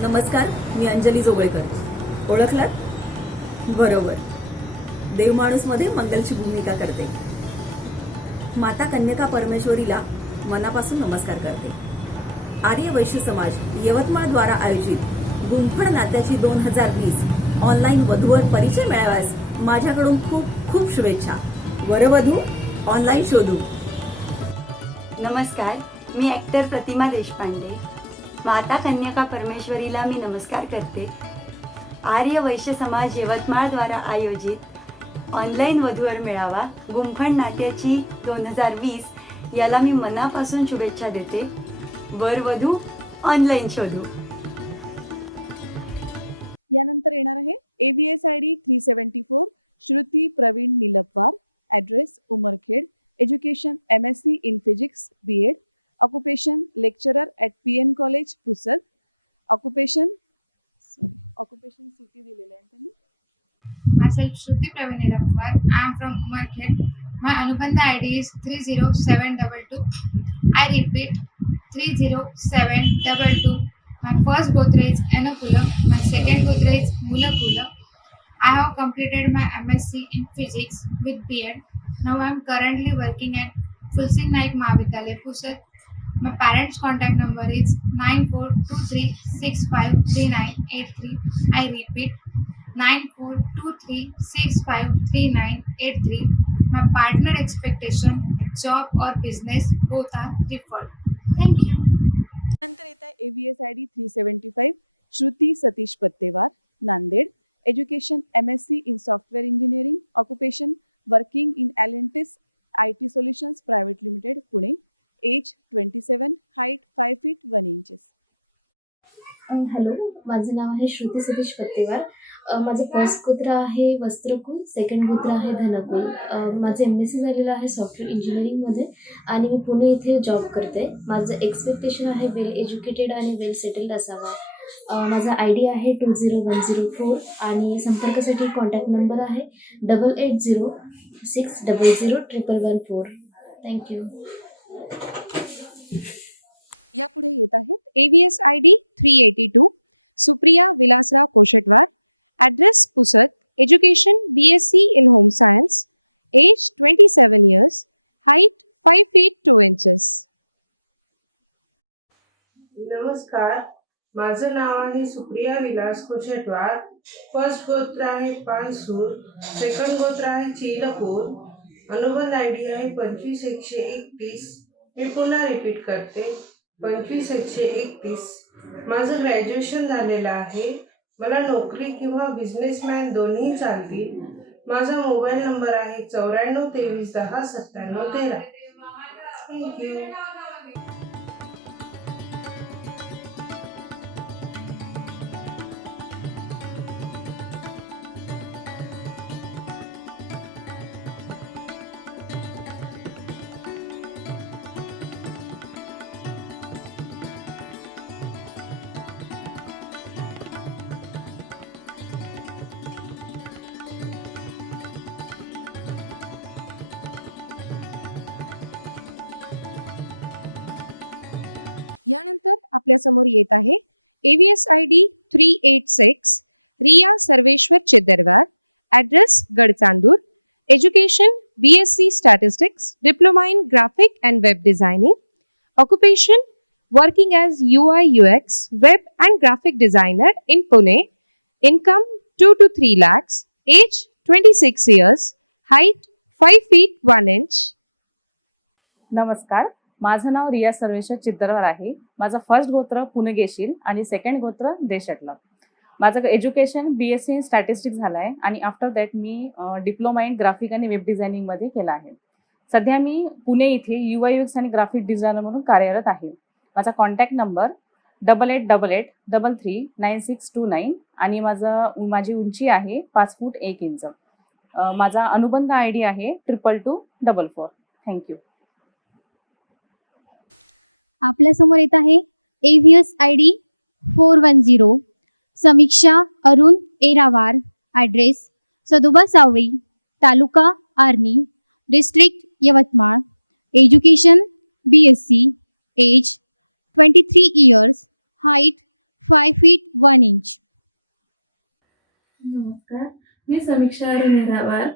नमस्कार, मी अंजली जोगळेकर. ओळखलात? बरोबर. देवमाणूसमध्ये मंगलची भूमिका करते. माता कन्यका परमेश्वरीला मनापासून नमस्कार करते. आर्य वैश्य समाज यवतमाळ द्वारा आयोजित गुंफण नात्याची 2020 ऑनलाईन वधूवर परिचय मेळाव्यास माझ्याकडून खूप खूप शुभेच्छा. वरवधू ऑनलाईन शोधू. नमस्कार, मी ॲक्टर प्रतिमा देशपांडे. माता कन्यका परमेश्वरीला मी नमस्कार करते. आर्य वैश्य समाज यवतमाळ द्वारा आयोजित ऑनलाईन वधूवर मेळावा गुंफण नाट्याची 2020 याला मी मनापासून शुभेच्छा देते. वर वधू ऑनलाईन शोधू. यानंतर येणार आहे AVS ID 374, Shruti Praveen Nilappa, address Umarkhed, education MSc in Physics BA, occupation lecturer of PM College, Pusat, occupation. Myself Shruti Praveen Nilappar. I am from Umarkhed. My Anubandha ID is 30722. I repeat 30722. My first gotra is Anukula. My second gotra is Mulakula. I have completed my MSc in Physics with B.Ed. Now I am currently working at Fulsing Naik Mahavidyalaya, Pusat. My parents' contact number is 9423653983. I repeat 9423653983. My partner expectation, job or business, both are preferred. Thank you. AVS ID 375, Shruti Satish Kattevar, Nanded, education MSc in software engineering, occupation working in Analytics, IT Solutions Private Limited, Pune, age 27, height 5 feet 1 inch. Hello, माझं नाव आहे श्रुती सतीश पत्तेवार. माझं first गोत्र आहे वस्त्रकुल, second गोत्र आहे धनकुल. माझं MSc झालेलं आहे सॉफ्टवेअर इंजिनिअरिंगमध्ये आणि मी पुणे इथे जॉब करते. माझं एक्सपेक्टेशन आहे वेल एज्युकेटेड आणि वेल सेटल्ड असावा. माझा ID आहे 20104 आणि संपर्कासाठी कॉन्टॅक्ट नंबर आहे 8806001114. Thank you. AVS ID 382, Supriya Vyasa Ashokra, Address Pusat, Education BSc in Home Science, age 27 years, height 5 feet 2 inches. नमस्कार, माझं नाव आहे सुप्रिया विलास कुचेटवार. फर्स्ट गोत्र आहे पानसूर, सेकंड गोत्र आहे चीलपूर, अनुबंध ID आहे 25131. मी पुन्हा रिपीट करते, 25131. माझं ग्रॅज्युएशन झालेलं आहे. मला नोकरी किंवा बिझनेसमॅन दोन्ही चालतील. माझा मोबाईल नंबर आहे 9423109713. थँक्यू. आपल्यासमोर येत आहे AVS ID 386, Riya Sarveshwar Chandragar, address Gadchandu, education BSc Statistics, diploma in graphic and web design, occupation working as UI UX, work in graphic designer in Pune, income 2 to 3 lakhs, age 26 years, height 5 feet 1 inch. नमस्कार, माझं नाव रिया सर्वेश्वर चित्तरवार आहे. माझं first गोत्र पुणेगेशील आणि second गोत्र देशातलं. माझं education BSc in statistics झालं आहे आणि after that me diploma in graphic आणि वेब डिझायनिंगमध्ये केलं आहे. सध्या मी पुणे इथे UI UX आणि ग्राफिक डिझायनर म्हणून कार्यरत आहे. माझा कॉन्टॅक्ट नंबर 8888339629 आणि माझी उंची आहे 5 फूट 1 इंच. माझा अनुबंध ID आहे 222444. थँक्यू. आपल्यासमोर येत आहे AVS ID 410, Samiksha Arun Evaran, address Sadhubai Valley, Tanita Amri, district Yavatmal, education BSc, age 23 years, height 5 feet 1 inch. नमस्कार, मी समीक्षा अरुण एरावार.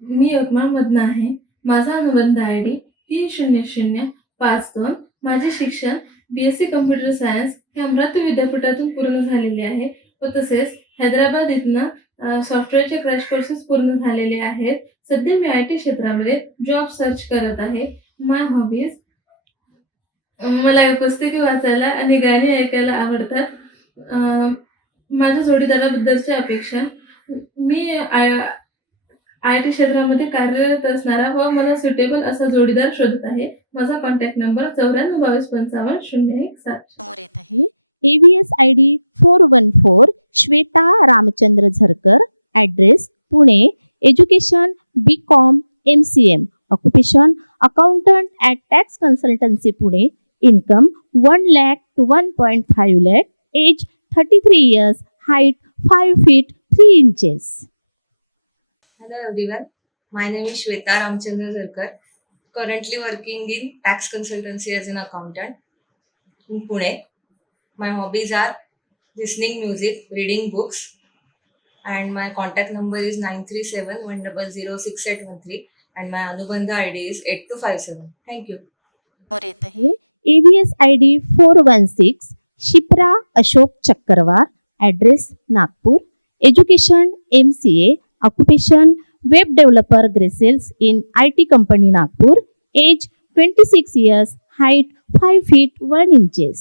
मी यवतमाळमधनं आहे. माझा अनुबंध ID 30052. माझे शिक्षण BSc कम्प्युटर सायन्स हे अमरावती विद्यापीठातून पूर्ण झालेले आहे व तसेच हैदराबाद इथनं सॉफ्टवेअरचे क्रॅश कोर्सेस पूर्ण झालेले आहेत. सध्या मी IT क्षेत्रामध्ये जॉब सर्च करत आहे. माय हॉबीज, मला पुस्तके वाचायला आणि गाणी ऐकायला आवडतात. माझ्या जोडीदाराबद्दलच्या अपेक्षा, मी IT क्षेत्रामध्ये कार्यरत असणारा व मला सुटेबल असा जोडीदार शोधत आहे. माझा contact number 9422550107. AVS ID 414, Shweta Ramchandra Sarkar, address Pune, education BCom MCA, occupation accountant of tax consultancy today, income 1 lakh to 1.5 lakh, age 33 years, height 5 feet 3 inches. Hello everyone, my name is Shweta Ramchandra Sarkar, currently working in tax consultancy as an accountant in Pune. My hobbies are listening music, reading books, and my contact number is 9371006813 and my Anubandha ID is 8257. Thank you. AVS ID 416, Shikha Ashok Chakravar, address Nagpur, education MCA, occupation web developer basis in IT company Nagpur, age 26 years, height 5 feet 1 inches.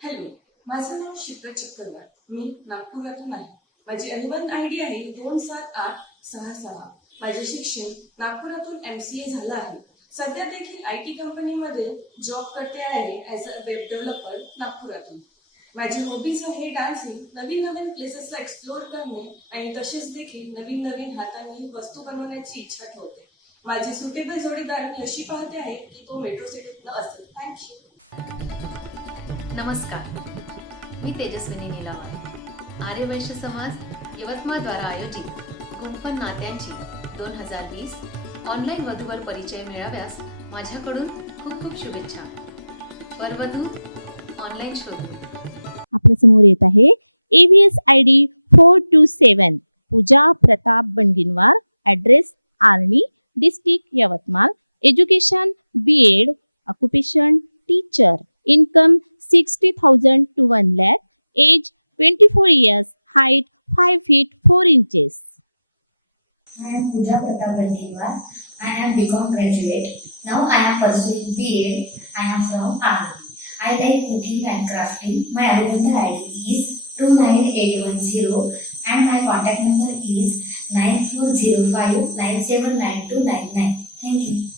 Hello, माझं नाव शिप्रा चक्रवार. मी नागपुरातून आहे. माझी अनुबंध ID आहे 27866. माझे शिक्षण नागपुरातून MCA झालं आहे. सध्या देखील IT कंपनीमध्ये जॉब करते आहे ॲज अ वेब डेव्हलपर नागपुरातून. माझी हॉबीज आहे डान्सिंग, नवीन नवीन प्लेसेसला एक्सप्लोर करणे आणि तसेच देखील नवीन नवीन हाताने वस्तू बनवण्याची इच्छा ठेवते. माझी सुटेबल जोडीदार मी अशी पाहते आहे की तो मेट्रो सिटीतला असेल. थँक्यू. नमस्कार, मी तेजस्विनी निलावार. आर्यवैश्य समाज यवतमाळद्वारा आयोजित गुंफण नात्यांची 2020 ऑनलाईन वधूवर परिचय मेळाव्यास माझ्याकडून खूप खूप शुभेच्छा. वरवधू ऑनलाईन शोधू. Education BA, occupation teacher, income 60,000 to 1 lakh, age 24 years, height 5 feet 4 inches. I am Pooja Pratap Bandewar. I am BCom graduate. Now I am pursuing BA. I am from Agri. I like cooking and crafting. My Anubandha ID is 29810 and my contact number is 9405 979299. Thank you.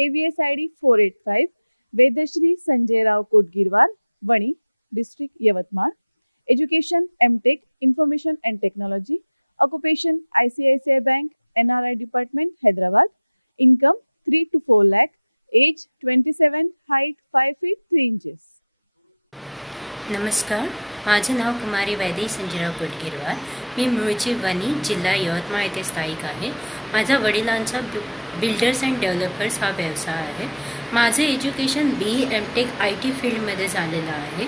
AVS ID 485, Vedasri Sanjay Rao Kudgiwar, 1, District Yavatmal. Education and Information and Technology, occupation ICICI Bank, NRS Department, Hyderabad, income 3 to 4 lakh, age 27, height 5 feet 3 inches. नमस्कार, माझे नाव कुमारी वैदेही संजयराव कोटगिरवार. मी मूळची वणी, जिल्हा यवतमाळ येथे स्थायिक आहे. माझ्या वडिलांचा builders and developers हा व्यवसाय आहे. माझे एज्युकेशन BE MTech IT फील्डमध्ये झालेलं आहे.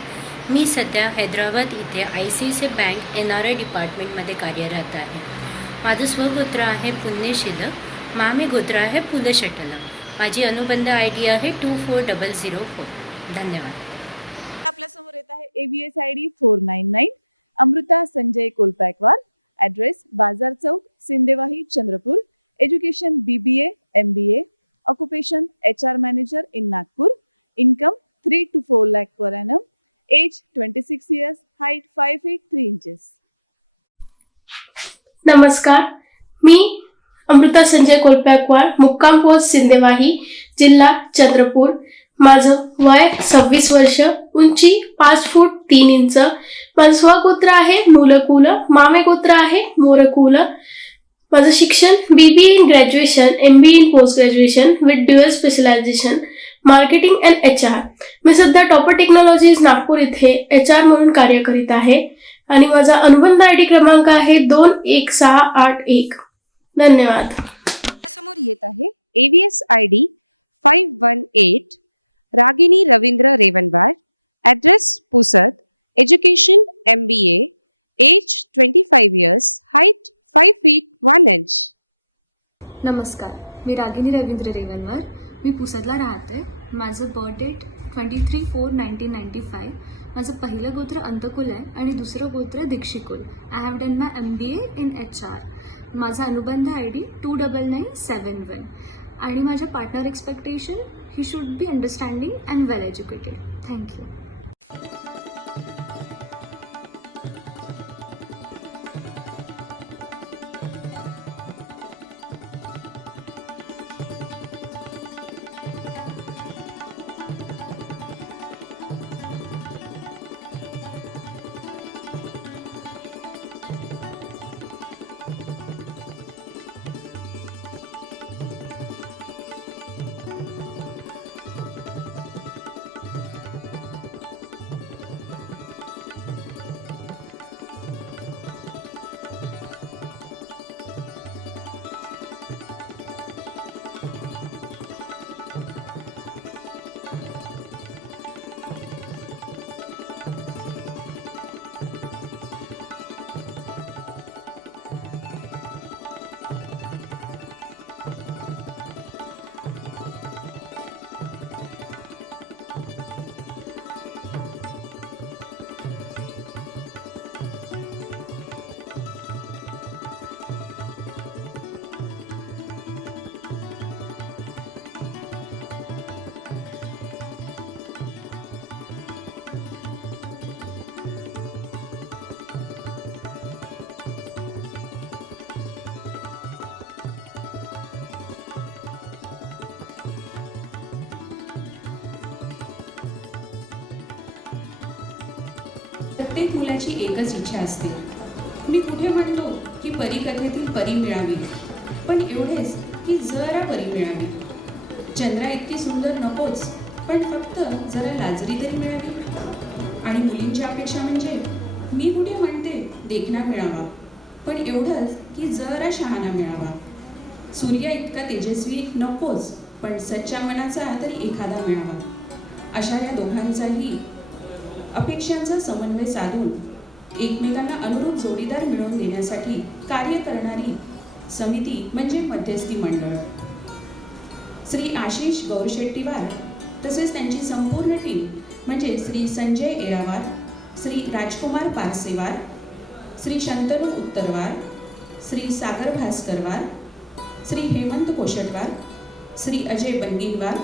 मी सध्या हैदराबाद इथे ICICI बँक NRI डिपार्टमेंटमध्ये कार्यरत आहे. माझं स्वगोत्र आहे पुण्यशील, मामे गोत्र आहे पुलशटल. माझी अनुबंध ID आहे 24004. धन्यवाद. Amruta Sanjay Kolkata, address Bandar Chowk, Sindhewani, Chandrakpur, education BBA, MBA, occupation HR manager in Nagpur, income 3 to 4 lakh per annum, age 26 years, height 5 feet 3 inches. नमस्कार, मी अमृता संजय कोलपॅकवार, मुक्काम पोस्ट सिंदेवाही, जिल्हा चंद्रपूर. माझं वय 26 वर्ष, उंची 5 फूट 3 इंच. माझं स्वगोत्र आहे मूलकुल, मामे गोत्र आहे मोरकुल. माझं शिक्षण BBA in graduation, MBA in post graduation with dual specialization marketing and HR. मी सध्या टॉपर टेक्नॉलॉजीज नागपूर इथे HR म्हणून कार्य करीत आहे आणि माझा अनुबंध ID क्रमांक आहे 21681. धन्यवाद. AVS ID 518, Ragini Ravindra Revanwar, address Pusat, education MBA, age 25 years, height 5 feet 1 inch. नमस्कार, मी रागिनी रवींद्र रेवनवर. मी पुसदला राहते. माझं बर्थ डेट 23/4/1995. माझं पहिलं गोत्र अंतकुल आहे आणि दुसरं गोत्र दीक्षिकुल. I have done my MBA in HR. माझा अनुबंध ID 29971 आणि माझ्या पार्टनर एक्सपेक्टेशन ही should be understanding and well educated. Thank you. प्रत्येक मुलाची एकच इच्छा असते. मी कुठे म्हणतो की परीकथेतील परी मिळावी, पण एवढेच की जरा परी मिळावी. चंद्रा इतकी सुंदर नकोच, पण फक्त जरा लाजरी तरी मिळावी. आणि मुलींची अपेक्षा म्हणजे मी कुठे म्हणते देखणा मिळावा, पण एवढंच की जरा शहाणा मिळावा. सूर्या इतका तेजस्वी नकोच, पण सच्च्या मनाचा तरी एखादा मिळावा. अशा या दोघांचाही अपेक्षांचा समन्वय साधून एकमेकांना अनुरूप जोडीदार मिळवून देण्यासाठी कार्य करणारी समिती म्हणजे मध्यस्थी मंडळ. श्री आशिष गौरशेट्टीवार तसेच त्यांची संपूर्ण टीम म्हणजे श्री संजय येरावार, श्री राजकुमार पारसेवार, श्री शंतनू उत्तरवार, श्री सागर भास्करवार, श्री हेमंत कोशटवार, श्री अजय बनगिनवार,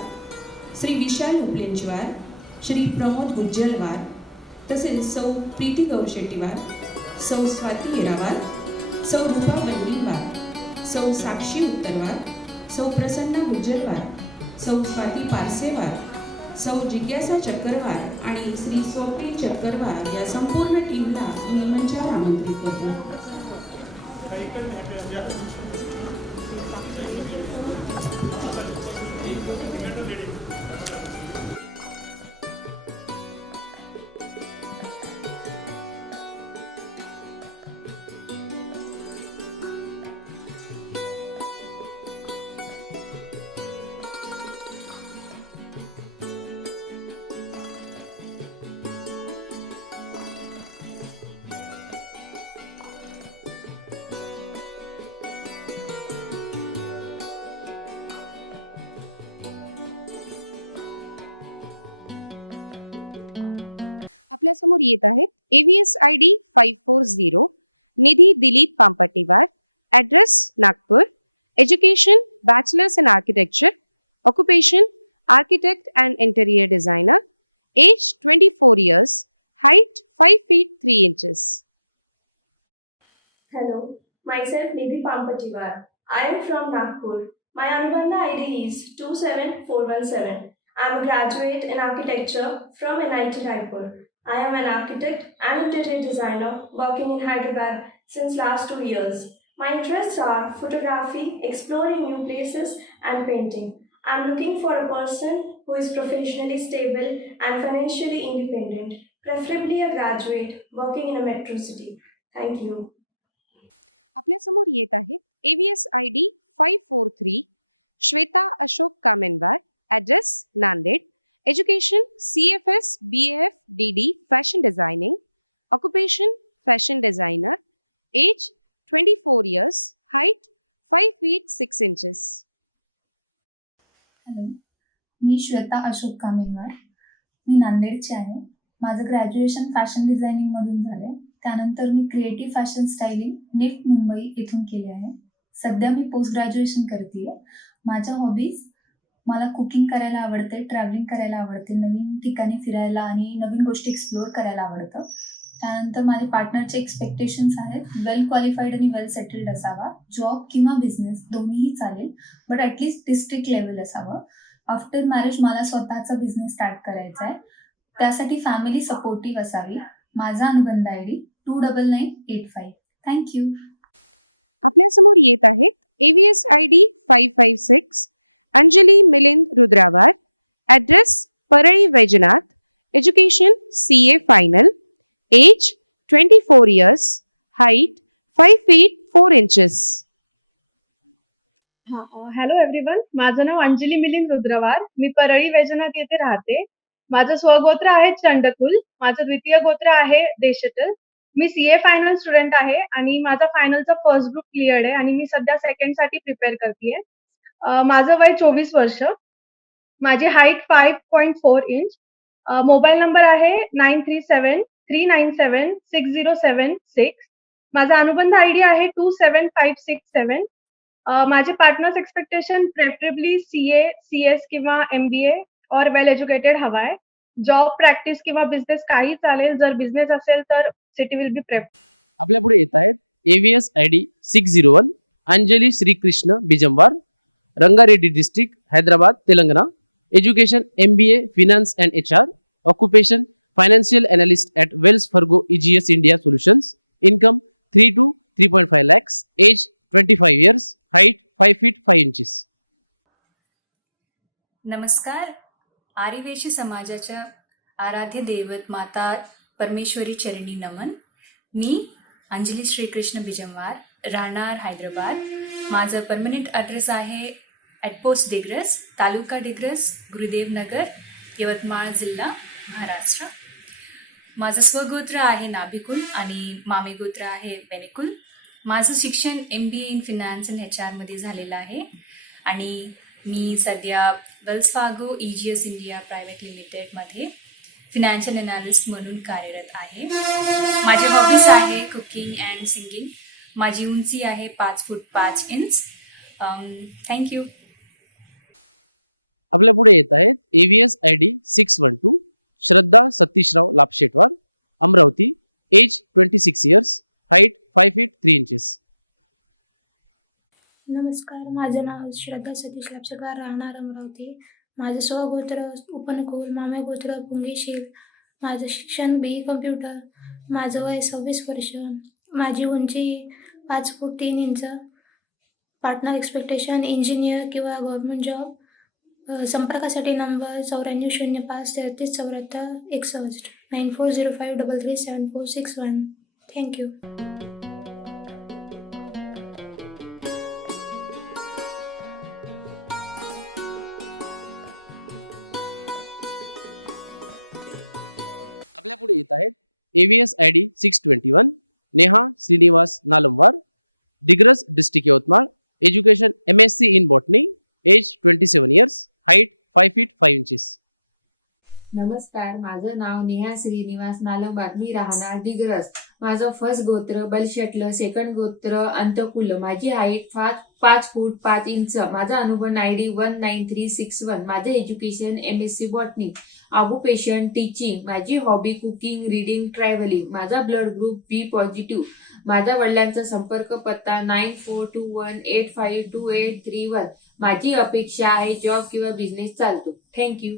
श्री विशाल उपलेंचवार, श्री प्रमोद गुज्जलवार तसेच सौ प्रीती गौरशेट्टीवार, सौ स्वाती येरावार, सौ रूपा बनगिनवार, सौ साक्षी उत्तरवार, सौ प्रसन्ना गुज्जलवार, सौ स्वाती पारसेवार, सौ जिज्ञासा चक्करवार आणि श्री स्वप्नील चक्करवार या संपूर्ण टीमला मी मंचावर आमंत्रित करतो. आपल्यासमोर येत आहे AVS ID 540 Nidhi Dilip Papatekar, address Nagpur, education bachelors in architecture, occupation architect and interior designer, age 24 years, height 5 feet 3 inches. Hello, myself Nidhi Pampativar. I am from Nagpur. My Anubandha ID is 27417. I am a graduate in architecture from NIT Raipur. I am an architect and interior designer working in Hyderabad since last 2 years. My interests are photography, exploring new places, and painting. I am looking for a person who is professionally stable and financially independent, preferably a graduate working in a metro city. Thank you. आपल्यासमोर येत आहे AVS ID 543 Shweta Ashok Kamelwar, address Nanded, education CFS BAF DD fashion designing, occupation fashion designer, age 24 years, height 5 feet 6 inches. Hello, मी श्वेता अशोक कामेलवार. मी नांदेडची आहे. माझं graduation fashion डिझायनिंगमधून झालं. त्यानंतर मी creative fashion styling NIFT Mumbai इथून केले आहे. सध्या मी पोस्ट ग्रॅज्युएशन करते आहे. माझ्या हॉबीज, मला कुकिंग करायला आवडते, ट्रॅव्हलिंग करायला आवडते, नवीन ठिकाणी फिरायला आणि नवीन गोष्टी एक्सप्लोअर करायला आवडतं. त्यानंतर माझे पार्टनरचे एक्सपेक्टेशन्स आहेत वेल क्वालिफाईड आणि वेल सेटल्ड असावा. जॉब किंवा बिझनेस दोन्हीही चालेल, बट ॲटलिस्ट डिस्ट्रिक्ट लेवल असावं. आफ्टर मॅरेज मला स्वतःचा बिझनेस स्टार्ट करायचा आहे. त्यासाठी फॅमिली सपोर्टिव्ह असावी. माझा अनुबंध ID 29985. थँक्यू. आपल्यासमोर येत आहे AVS ID 556 Anjali Milind Rudrawar, address Pawai Vaijnath, education CA final, age 24 years, height 5 feet 4 inches. Hello everyone, माझं नाव अंजली मिलिंद रुद्रवार. मी परळी वैजनाथ येथे राहते. माझं स्वगोत्र आहे चंडकुल. माझं द्वितीय गोत्र आहे देशटल. मी CA फायनल स्टुडंट आहे आणि माझा फायनलचा फर्स्ट ग्रुप क्लिअर्ड आहे आणि मी सध्या सेकंड साठी प्रिपेअर करतेय. माझं वय 24 वर्ष. माझी हाईट 5.4 इंच. मोबाईल नंबर आहे 9373976076. माझा अनुबंध ID आहे 27567. माझे partners expectation preferably CA, CS किंवा MBA और वेल एज्युकेटेड हवा आहे. जॉब, प्रॅक्टिस किंवा बिझनेस काही चालेल. जर बिझनेस असेल तर city will be prefer. AVS ID 601 Anjali Shrikrishna Bijambar, Rangareddy district, Hyderabad, Telangana. Education MBA Finance and HR, occupation financial analyst at Wells Fargo EGS India Solutions, income 3 to 3.5 lakhs, age 25 years, height 5 feet 5 inches. नमस्कार. आर्यवैश्य समाजाच्या आराध्य दैवत माता परमेश्वरी चरणी नमन. मी अंजली श्रीकृष्ण बिजंवार, राहणार हैदराबाद. माझं परमनंट ॲड्रेस आहे ॲटपोस्ट डिग्रस, तालुका डिग्रस, गुरुदेव नगर, यवतमाळ जिल्हा, महाराष्ट्र. माझं स्वगोत्र आहे नाभिकुल आणि मामे गोत्र आहे बेनिकुल. माझं शिक्षण MBA in finance and HR मध्ये झालेलं आहे आणि मी सध्या Wells Fargo EGS India private लिमिटेडमध्ये फिनान्शियल अनालिस्ट म्हणून कार्यरत आहे. माझे हॉबीज आहे कुकिंग अँड सिंगिंग. माझी उंची आहे 5 फूट 5 इंच. थँक्यू. आपल्या पुढे येत आहे AVS ID 612 Shraddha Satishrao Lakshekar, Amravati, age 26 years, height 5 feet 3 inches. नमस्कार, माझं नाव श्रद्धा सतीश लापशेकर, राहणार अमरावती. माझं स्वगोत्र उपनकुल, मामे गोत्र पुंगेशील. माझं शिक्षण BE कम्प्युटर. माझं वय 26 वर्ष. माझी उंची 5 foot 3 inch. Partner expectation engineer किंवा गव्हर्नमेंट जॉब. संपर्कासाठी number 9405 33 74 61 9405337461. Thank you. AVS ID 621 Neha Shrinivas Nadalwar, Digras district Yavatmal, education MSc in botany, age 27 years, height 5 feet 5 inches. नमस्कार, माझं नाव नेहा श्रीनिवास नालंबार. मी राहणार दिग्रस. माझं फर्स्ट गोत्र बलशेटलं, सेकंड गोत्र अंतकुल. माझी हाईट 5 फूट 5 इंच. माझा अनुबंध ID 19361. माझं education MSc botany. Occupation teaching. माझी हॉबी कुकिंग, रीडिंग, ट्रॅव्हलिंग. माझा ब्लड ग्रुप B पॉझिटिव्ह. माझ्या वडिलांचा संपर्क पत्ता 9421852831. माझी अपेक्षा आहे जॉब किंवा बिझनेस चालतो. थँक्यू.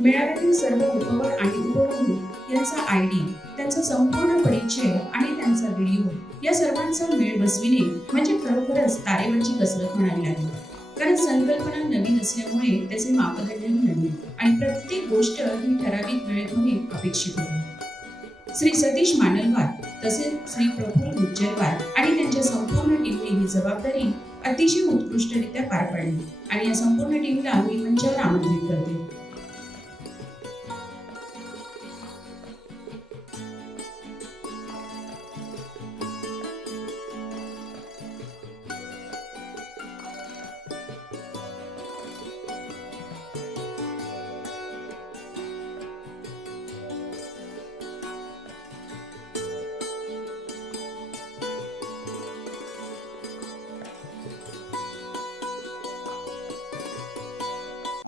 मेळाव्यातील सर्व उपवर आणि उपवधू यांचा ID, त्यांचा संपूर्ण परिचय आणि त्यांचा व्हिडिओ या सर्वांचा मेळ बसविणे म्हणजे खरोखरच तारेवरची कसरत म्हणावी लागेल. कारण संकल्पना नवीन असल्यामुळे त्याचे मापदंड नवीन आणि प्रत्येक गोष्ट ही ठराविक वेळेत होणे अपेक्षित होते. श्री सतीश मानलवार तसेच श्री प्रफुल्ल गुज्जरवार आणि त्यांच्या संपूर्ण टीमने ही जबाबदारी अतिशय उत्कृष्टरित्या पार पाडली आणि या संपूर्ण टीमला मी मंचावर आमंत्रित करते.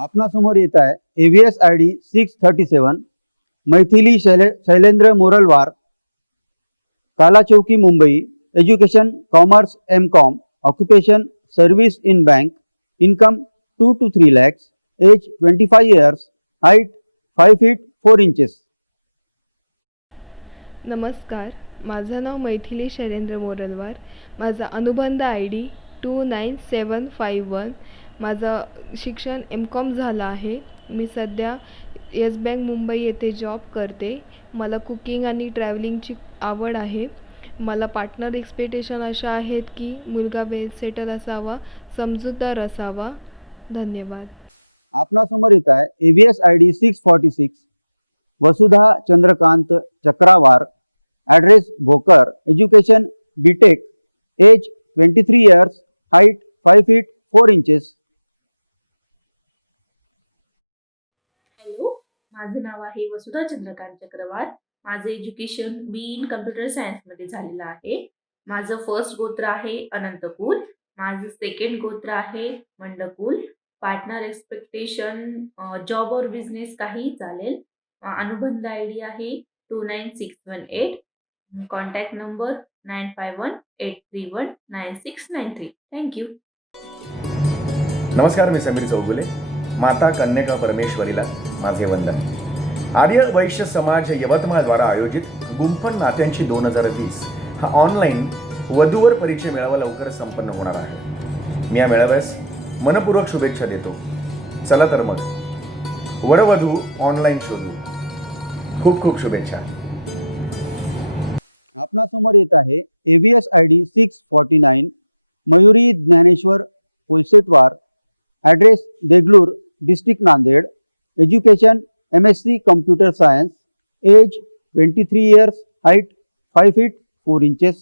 आपल्यासमोर येतात AVS ID 647 Maithili Shailendra Muralwar, Kala Chowki, Mumbai. Education commerce M.Com, occupation service in bank, income 2 to 3 lakhs, age 25 years, height 5 feet 4 inches. नमस्कार, माझं नाव मैथिली शैलेंद्र मोरलवार. माझा अनुबंध ID 29751. माझं शिक्षण M.Com झालं आहे. मी सध्या येस बँक मुंबई येथे जॉब करते. मला कुकिंग आणि ट्रॅव्हलिंगची आवड आहे. मला पार्टनर एक्सपेक्टेशन अशा आहेत की मुलगा वेल सेटल असावा, समजूतदार असावा. धन्यवाद. आपल्यासमोर येतात AVS ID 646 Vasudha Chandrakant Chakrawar, address Bhokar, education BTech, age 23 years, height 5 feet 4 inches. Hello, माझं नाव आहे वसुधा चंद्रकांत चक्रवार. माझं एज्युकेशन BE इन कम्प्युटर सायन्समध्ये झालेलं आहे. माझं फर्स्ट गोत्र आहे अनंतकुल. माझं सेकंड गोत्र आहे मंडकुल. पार्टनर एक्सपेक्टेशन जॉब और बिझनेस काही चालेल. अनुबंध ID आहे 29618. Contact number 9518319693. थँक्यू. नमस्कार, मी समीर चौगुले. माता कन्यका परमेश्वरीला माझे वंदन. आर्य वैश्य समाज यवतमाळ द्वारा आयोजित गुंफण नात्यांची 2020 हा ऑनलाईन वधूवर परिचय मेळावा लवकरच संपन्न होणार आहे. मी या मेळाव्यास मनपूर्वक शुभेच्छा देतो. चला तर मग वरवधू ऑनलाईन शोधू. खूप खूप शुभेच्छा. आपल्यासमोर येत आहे AVS ID 649 Memory Dnyaneshwar Kulshekwar, address Deglur, district Nanded, education MSc computer science, age 23 years, height 5 feet 4 inches.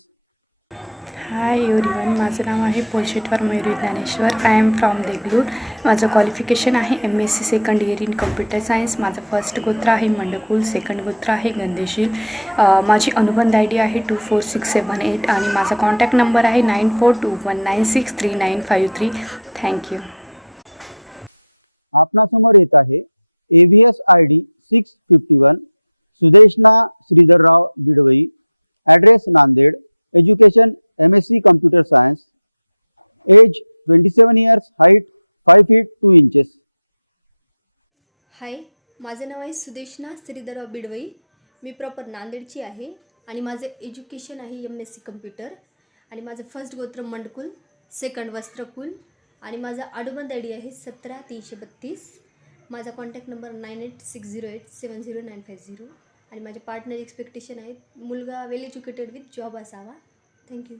Hi everyone, माझं नाव आहे Polshetwar Mayuri Dnyaneshwar. I am from Deglur. माझं क्वालिफिकेशन आहे MSc second year in computer science. माझं फर्स्ट गोत्र आहे मंडकुल, सेकंड गोत्र आहे गंदेशील. माझी अनुबंध ID आहे 24678 आणि माझा कॉन्टॅक्ट नंबर आहे 9421963953. थँक्यू. आपल्यासमोर येत आहे AVS ID 651 Sudeshna Shridharrao Bidwai, address Nanded, education MSc computer science, age 27 years, height 5 feet 2 inches. Hi, माझं नाव आहे सुदेशना श्रीधरराव बिडवई. मी प्रॉपर नांदेडची आहे आणि माझं एज्युकेशन आहे MSc कम्प्युटर आणि माझं फर्स्ट गोत्र मंडकुल, सेकंड वस्त्रकुल आणि माझा अनुबंध ID आहे 17332. माझा कॉन्टॅक्ट नंबर 9860870950 आणि माझे पार्टनर एक्सपेक्टेशन आहेत मुलगा वेल एज्युकेटेड विथ जॉब असावा. Thank you.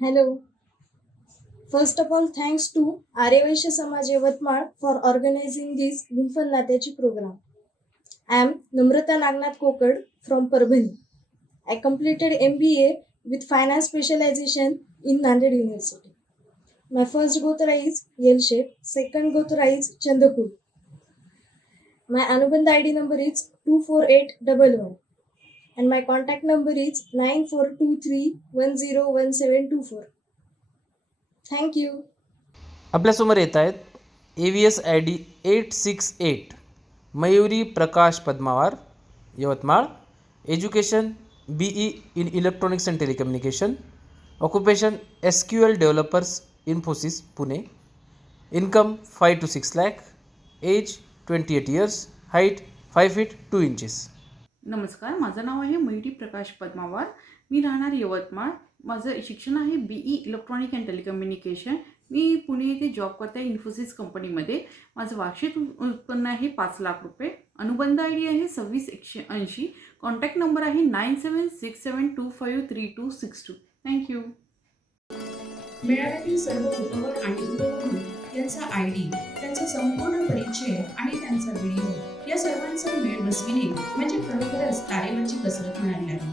Hello. First of all, thanks to Aryavaishya समाज यवतमाळ for organizing this गुंफण नात्याची program. I am Namrata Nagnat Kokad from Parbhani. I completed MBA with finance specialization in Nanded University. My first gotra is L-shape, second gotra is Chandakul. My Anubandh ID number is 24811 and my contact number is 9423101724. Thank you. आपल्यासमोर येत आहेत AVS ID 868 Mayuri Prakash Padmawar, Yavatmal. Education BE in electronics and telecommunication. Occupation SQL developers, Infosys, Pune. Income 5 to 6 lakh. Age 28 years. Height 5 feet 2 inches. नमस्कार, माझं नाव आहे मयुरी प्रकाश पद्मावार. मी राहणार यवतमाळ. माझं शिक्षण आहे BE इलेक्ट्रॉनिक अँड टेलिकम्युनिकेशन. मी पुणे येथे जॉब करते आहे इन्फोसिस कंपनीमध्ये. माझं वार्षिक उत्पन्न आहे 5 लाख रुपये. अनुबंध ID आहे 26180. कॉन्टॅक्ट नंबर आहे 9767253262. थँक्यू. मेळाव्यातील सर्व उपवर आणि उपवर्ग यांचा ID, त्यांचा संपूर्ण परिचय आणि त्यांचा व्हिडिओ या सर्वांचा मेळ बसविणे म्हणजे खरोखरच तारेवरची कसरत म्हणावी लागेल.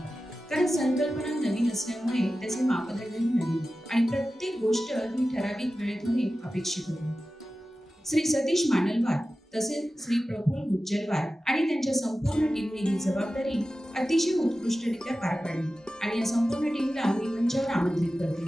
कारण संकल्पना नवीन असल्यामुळे त्याचे मापदंडही नवीन आणि प्रत्येक गोष्ट ही ठराविक वेळेत होणे अपेक्षित होते. श्री सतीश मानलवार तसेच श्री प्रफुल्ल गुज्जरवार आणि त्यांच्या संपूर्ण टीमने ही जबाबदारी अतिशय उत्कृष्टरित्या पार पाडली आणि या संपूर्ण टीमला मी मंचावर आमंत्रित करते.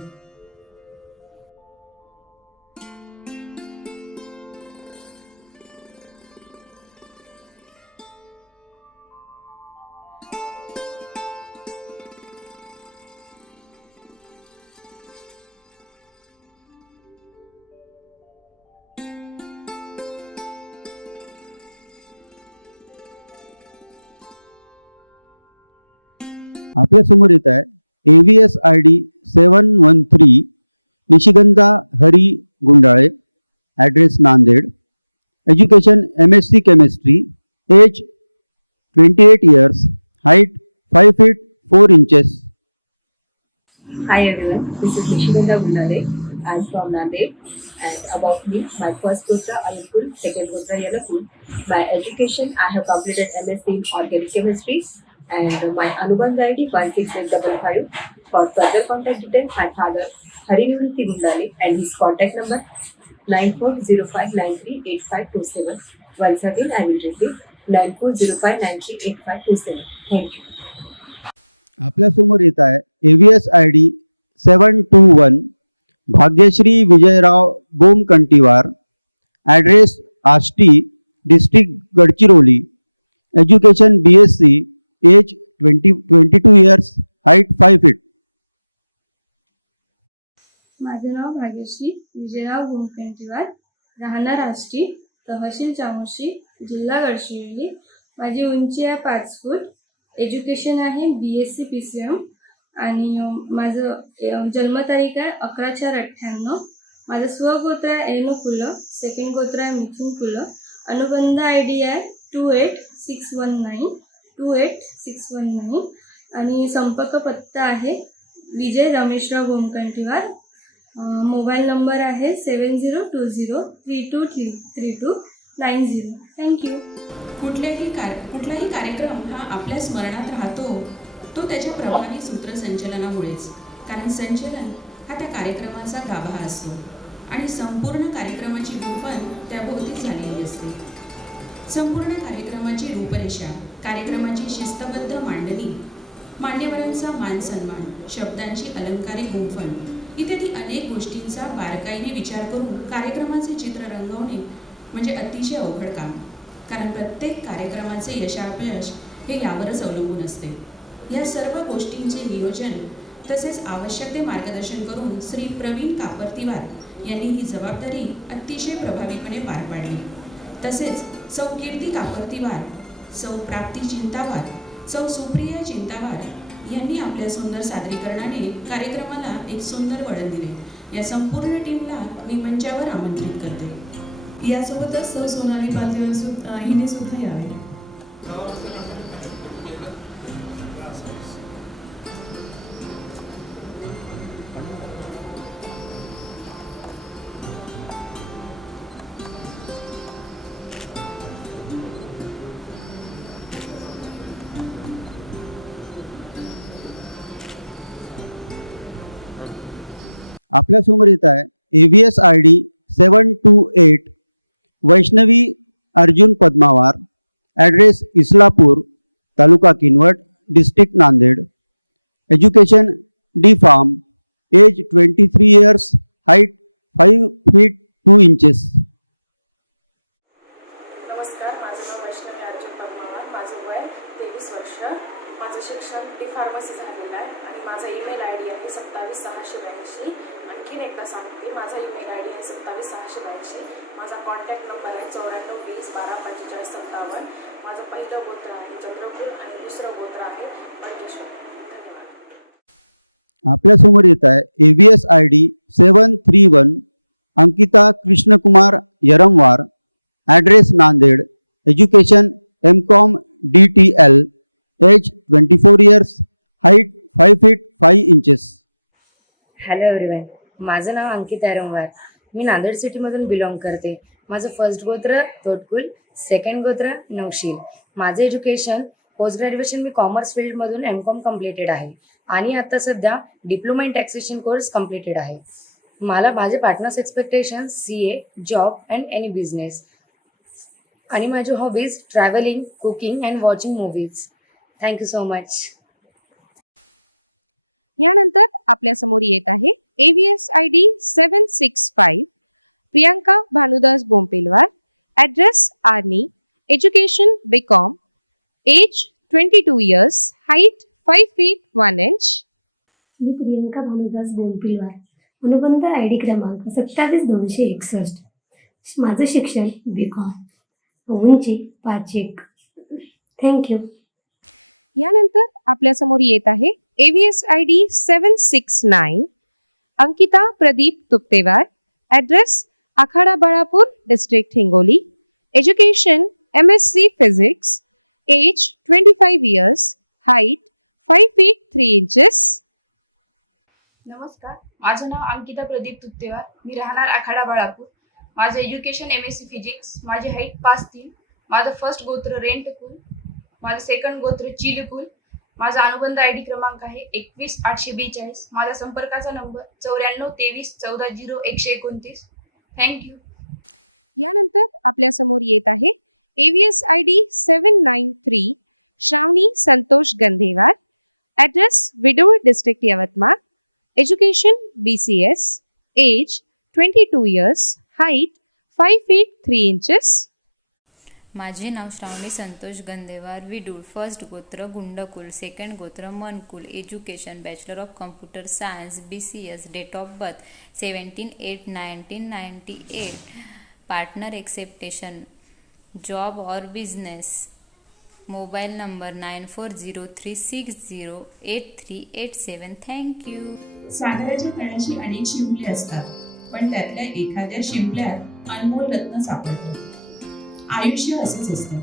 Hi everyone, this is Nishiganda Gundale. I am from Nanded, and about me, my first gotra Ayakul, second gotra Yalakul. My education, I have completed MSc in Organic Chemistry, and my Anubandh ID 16855. For further contact details, my father Harinurti Gundale and his contact number 9405938527. Once again, I will repeat 9405938527. Thank you. माझे नाव भाग्यश्री विजयराव गोमकंटीवार, राहणार आष्टी, तहसील चामोशी, जिल्हा गडचिरोली. माझी उंची आहे 5 फूट. Education आहे BSc PCM आणि माझं जन्मतारीख आहे 11/4/98. माझं स्वगोत्र आहे एनुकुल, सेकंड गोत्र आहे मिथुन कुल. अनुबंध ID आहे 28619 आणि संपर्क पत्ता आहे विजय रमेशराव गोमकंटीवार. मोबाईल नंबर आहे 7020323290. थँक्यू. कुठलाही कार्यक्रम हा आपल्या स्मरणात राहतो तो त्याच्या प्रभावी सूत्रसंचलनामुळेच. कारण संचलन हा त्या कार्यक्रमाचा गाभा असतो आणि संपूर्ण कार्यक्रमाची गुंफण त्याभोवतीच झालेली असते. संपूर्ण कार्यक्रमाची रूपरेषा, कार्यक्रमाची शिस्तबद्ध मांडणी, मान्यवरांचा मानसन्मान, शब्दांची अलंकारिक गुंफण इत्यादी अनेक गोष्टींचा बारकाईने विचार करून कार्यक्रमाचे चित्र रंगवणे म्हणजे अतिशय अवघड काम. कारण प्रत्येक कार्यक्रमाचे यशापयश हे यावरच अवलंबून असते. या सर्व गोष्टींचे नियोजन तसेच आवश्यक ते मार्गदर्शन करून श्री प्रवीण कापरतीवार यांनी ही जबाबदारी अतिशय प्रभावीपणे पार पाडली. तसेच सौ कीर्ती कापरतीवार, सौ प्राप्ती चिंतावार, सौ सुप्रिया चिंतावार यांनी आपल्या सुंदर सादरीकरणाने कार्यक्रमाला एक सुंदर वळण दिले. या संपूर्ण टीमला मी मंचावर आमंत्रित करते. यासोबतच सौ सोनाली पालतेवर हिने सुद्धा यावे. नमस्कार, माझं नाव वैष्णवी अर्जुन पद्मावार. माझं वय 23 वर्ष. माझं शिक्षण डी फार्मसी झालेलं आहे आणि माझा ईमेल आय डी आहे 27682. आणखीन एकदा सांगते, माझा ईमेल आय डी आहे 27682. माझा कॉन्टॅक्ट नंबर आहे 9420124557. माझं पहिलं गोत्र आहे चंद्रपूर आणि दुसरं गोत्र आहे बळकेश्वर. धन्यवाद. हॅलो एव्हरीवन, माझं नाव अंकिता रंगवार. मी नांदेड सिटीमधून बिलॉंग करते. माझं फर्स्ट गोत्र तोटकुल, सेकंड गोत्र नवशील. माझं एज्युकेशन पोस्ट ग्रॅज्युएशन मी कॉमर्स फील्डमधून MCOM कम्प्लिटेड आहे आणि आता सध्या diploma in taxation course completed आहे. मला माझे partners expectation CA, job and any business. आणि माझी hobbies travelling, cooking and watching movies. Thank you so much. मी प्रियंका भानुदास बोनपिलवार. अनुबंध ID क्रमांक 27261. माझं शिक्षण BCom. उंची 5'1". थँक्यू. नमस्कार, माझं नाव अंकिता प्रदीप तुत्तेवार. मी राहणार आखाडा बाळापूर. माझं एज्युकेशन MSc फिजिक्स. माझी हाईट 5'3". माझं फर्स्ट गोत्र रेंटकुल. माझं सेकंड गोत्र चिलकुल. माझा अनुबंध ID क्रमांक आहे 21842. माझा संपर्काचा number 9423140129. Thank you. Education BCS, age 22 years, height 5'3 inches. माझे नाव श्रावणी संतोष गंदेवार. विडूळ. फर्स्ट गोत्र गुंडकुल, सेकंड गोत्र Mankul. Education bachelor of computer science BCS. Date of birth 17/8/1998. Partner expectation, job और बिझनेस. Mobile number 9403608387. थँक्यू. सागराच्या तळाशी अनेक शिंपले असतात, पण त्यातल्या एखाद्या शिंपल्यात अनमोल रत्न सापडतं. आयुष्य असंच असतं.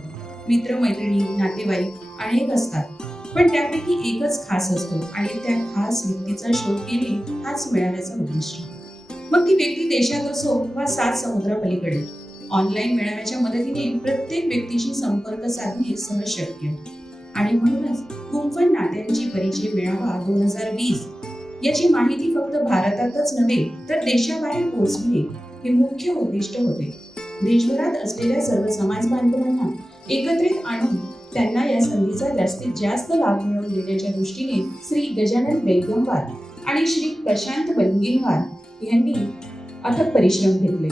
मित्रमैत्रिणी, नातेवाईक अनेक असतात, पण त्यापैकी एकच खास असतो आणि त्या खास व्यक्तीचा शोध घेणे हाच मेळाव्याचा उद्दिष्ट. मग ती व्यक्ती देशात असो वा 7 समुद्रापलीकडे, ऑनलाईन मेळाव्याच्या मदतीने प्रत्येक व्यक्तीशी संपर्क साधणे सहज शक्य. आणि म्हणूनच गुंफण नात्यांची परिचय मेळावा 2020 याची माहिती फक्त भारतातच नव्हे तर देशाबाहेर पोहोचविणे हे मुख्य उद्दिष्ट होते. देशभरात असलेल्या सर्व समाज बांधवांना एकत्रित आणून त्यांना या संधीचा जास्तीत जास्त लाभ मिळवून देण्याच्या दृष्टीने श्री गजानन बेगमवार आणि श्री प्रशांत बलगिनवार यांनी अथक परिश्रम घेतले.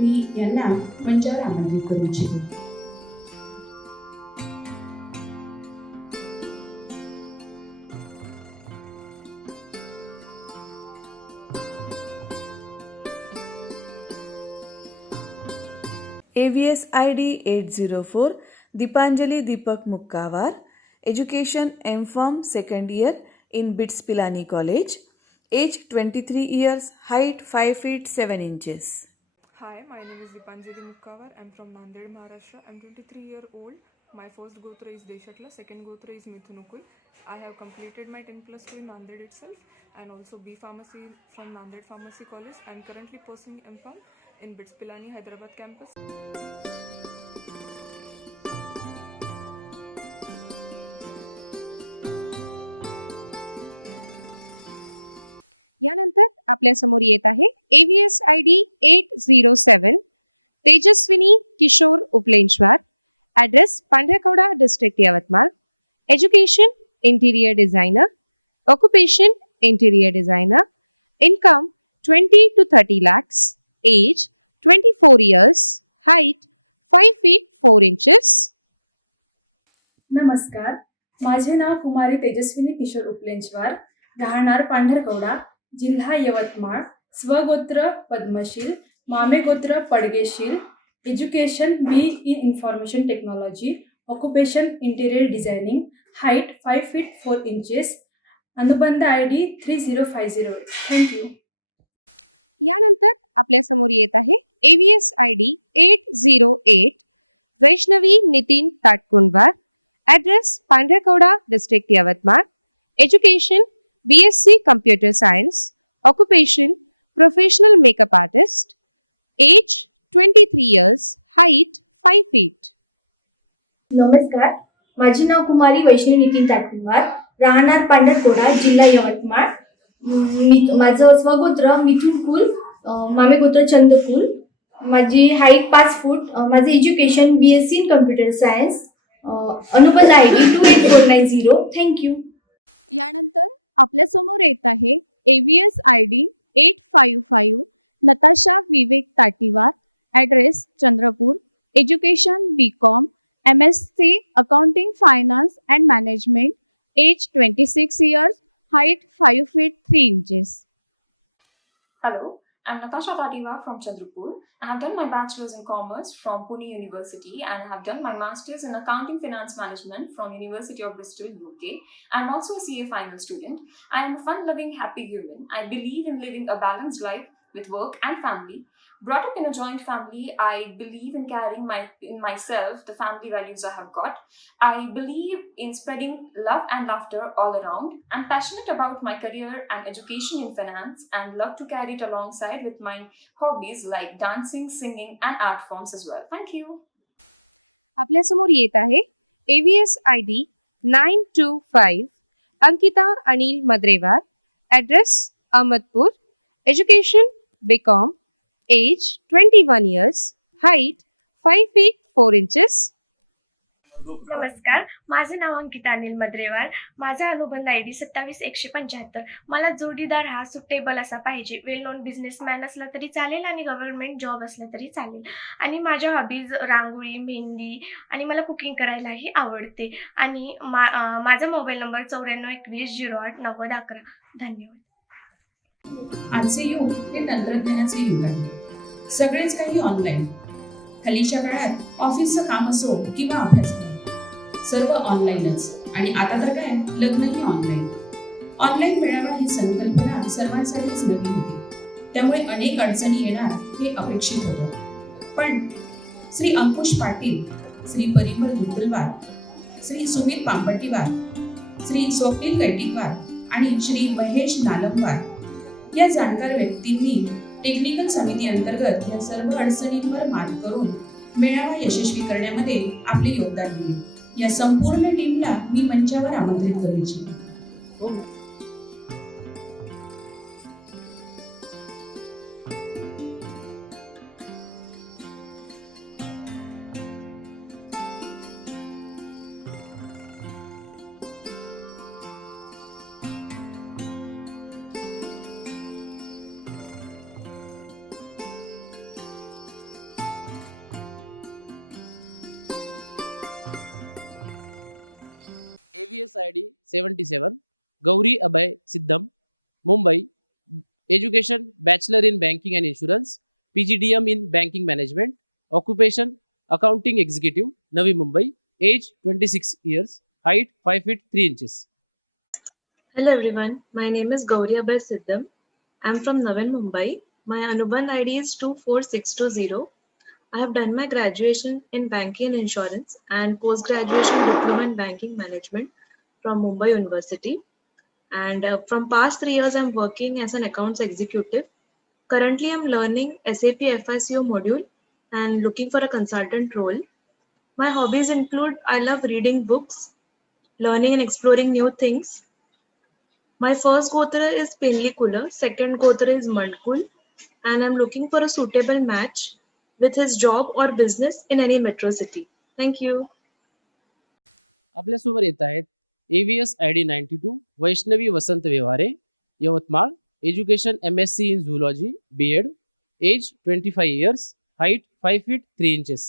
मी यांना मंचावर आमंत्रित करू इच्छितो. AVS ID 804 Deepanjali Deepak Mukkawar, education M.Pharm second year in BITS Pilani College, age 23 years, height 5 feet 7 inches. Hi, my name is Deepanjali Mukkawar. I'm from Nanded, Maharashtra. I'm 23-year-old. My first Gotra is Deshatla, second Gotra is Mithunukul. I have completed my 10+2 in Nanded itself and also B Pharmacy from Nanded Pharmacy College. I'm currently pursuing M.Pharm in BITS Pilani, Hyderabad campus. AVS ID 807 Tejaswini Kishore Upleshwar, address Kothakura District, Yatmal, education interior designer, occupation interior designer, income 20 to 30 lakhs, age 24 years, height 5 feet 4 inches. नमस्कार, माझे नाव कुमारी तेजस्विनी किशोर उपलेंचवार, राहणार पांढरकवडा, जिल्हा यवतमाळ, स्वगोत्र पद्मशील, मामेगोत्र Padgeshil, education B in information technology, occupation interior designing, height 5 feet 4 inches, Anubandh ID 3050. Thank you. यानंतर आपल्यासमोर येत आहे AVS ID 808 Vaishnavi Nitin Patkulkar, address Pandharkawada district Yavatmal, education BSc Computer Science, occupation professional makeup artist, age 23 years, height 5 feet. नमस्कार, माझे नाव कुमारी वैष्णवी नितीन ताटकुलवार, राहणार पांढरकोडा, जिल्हा यवतमाळ. माझं स्वगोत्र मिथुन कुल, मामेगोत्र चंदकुल. माझी हाईट 5 फूट. माझं education BSc in computer science. अनुबंध ID 28490. Thank you. Natasha Vivis Pakula, address Chandrapur, education B.Com, MSc Accounting, Finance and Management, age 26 years, height 5 feet 3 inches. Hello, I'm Natasha Tadiva from Chandrapur. I have done my bachelor's in commerce from Pune University and have done my master's in accounting finance management from University of Bristol, UK. I'm also a CA final student. I am a fun-loving, happy human. I believe in living a balanced life with work and family. Brought up in a joint family, I believe in carrying in myself the family values I have got. I believe in spreading love and laughter all around. I'm passionate about my career and education in finance and love to carry it alongside with my hobbies like dancing, singing and art forms as well. Thank you. AVS ID 925 Ankita Amit Madrika, address Amarpur, education Beckham, age 21 years, height 4 feet 4 inches. नमस्कार, माझे नाव अंकिता अनिल मद्रेवार. माझा अनुबंध ID 27175. मला जोडीदार हा suitable असा पाहिजे. वेल non businessman असला तरी चालेल आणि गव्हर्नमेंट जॉब असला तरी चालेल. आणि माझ्या हॉबीज रांगोळी, मेहंदी आणि मला कुकिंग करायलाही आवडते. आणि माझा मोबाईल नंबर 9421089011. धन्यवाद. आजचे युग हे तंत्रज्ञानाचे युग आहे. सगळेच काही ऑनलाईन. हल्लीच्या काळात ऑफिसचं काम असो किंवा अभ्यासक्रम सर्व ऑनलाईनच. आणि आता तर काय, लग्नही ऑनलाईन. ऑनलाईन मेळावा ही संकल्पना सर्वांसाठीच नवी होती. त्यामुळे अनेक अडचणी येणार हे अपेक्षित होतं. पण श्री अंकुश पाटील, श्री परिमल दुग्गलवार श्री सुमित पांपट्टीवार, श्री स्वप्नील गैटिकवार आणि श्री महेश नालमवार या जाणकार व्यक्तींनी टेक्निकल समिती अंतर्गत या सर्व अडचणींवर मात करून मेळावा यशस्वी करण्यामध्ये आपले योगदान दिले. या संपूर्ण टीमला मी मंचावर आमंत्रित करू इच्छिते. Gauri Abhay Siddham, Mumbai. Education, Bachelor in Banking and Insurance, PGDM in Banking Management, Occupation, Accounting Executive, Navi Mumbai, age 26 years, height 5 feet 3 inches. Hello everyone, my name is Gauri Abhay Siddham. I am from Navi Mumbai. My Anubandh ID is 24620. I have done my graduation in Banking and Insurance and post-graduation diploma in Banking Management from Mumbai University. And from past 3 years, I'm working as an accounts executive. Currently, I'm learning SAP FICO module and looking for a consultant role. My hobbies include I love reading books, learning and exploring new things. My first Gotra is Penli Kula, second Gotra is Mandkul, and I'm looking for a suitable match with his job or business in any metro city. Thank you. AVS ID 92, Vaishnavi Vasant Reware, Yavatmal, Education MSc in Zoology, BM, age 25 years, height 5 feet 3 inches.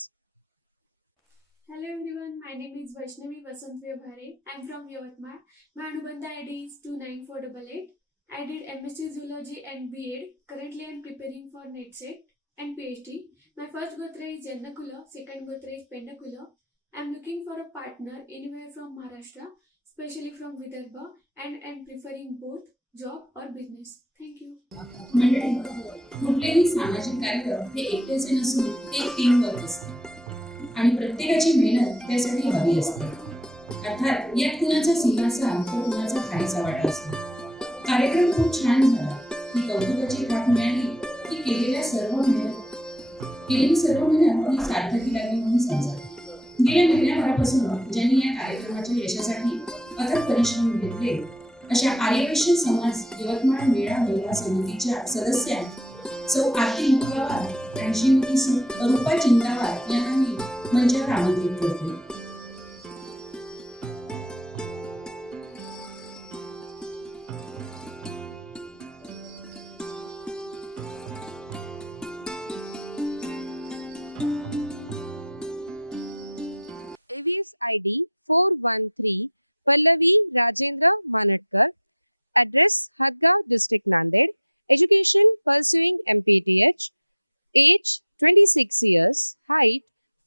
Hello everyone, my name is Vaishnavi Vasant Reware. I am from Yavatmal. My Anubandha ID is 29488. I did MSc Zoology and BEd. Currently I am preparing for NET-SET and PhD. My first Gotra is Jannakula, second Gotra is Pendakula. I am looking for a partner anywhere from Maharashtra, especially from Vidarbha, and I'm preferring both job or business. Thank you. मंडळी, कुठलेही सामाजिक कार्य हे एकट्याचे नसून ते एक team work असते आणि प्रत्येकाची मेहनत त्यासाठी हवी असते. अर्थात यात कुणाचा सिंहाचा तर कुणाचा खायचा वाटा असतो. कार्यक्रम खूप छान झाला. ही कौतुकाची थाप मिळाली की केलेली सर्व मेहनत ही सार्थकी लागली म्हणून समजा. गेल्या महिन्याभरापासून ज्यांनी या कार्यक्रमाच्या यशासाठी अथक परिश्रम घेतले अशा आर्यवैश्य समाज यवतमाळ मेळा महिला समितीच्या सदस्या सौ आरती मुखावार आणि श्रीमती रूपा चिंतावार यांना मी मंचावर आमंत्रित करते. Address Assam District Number, Education, Counseling and PTH, age 26 years,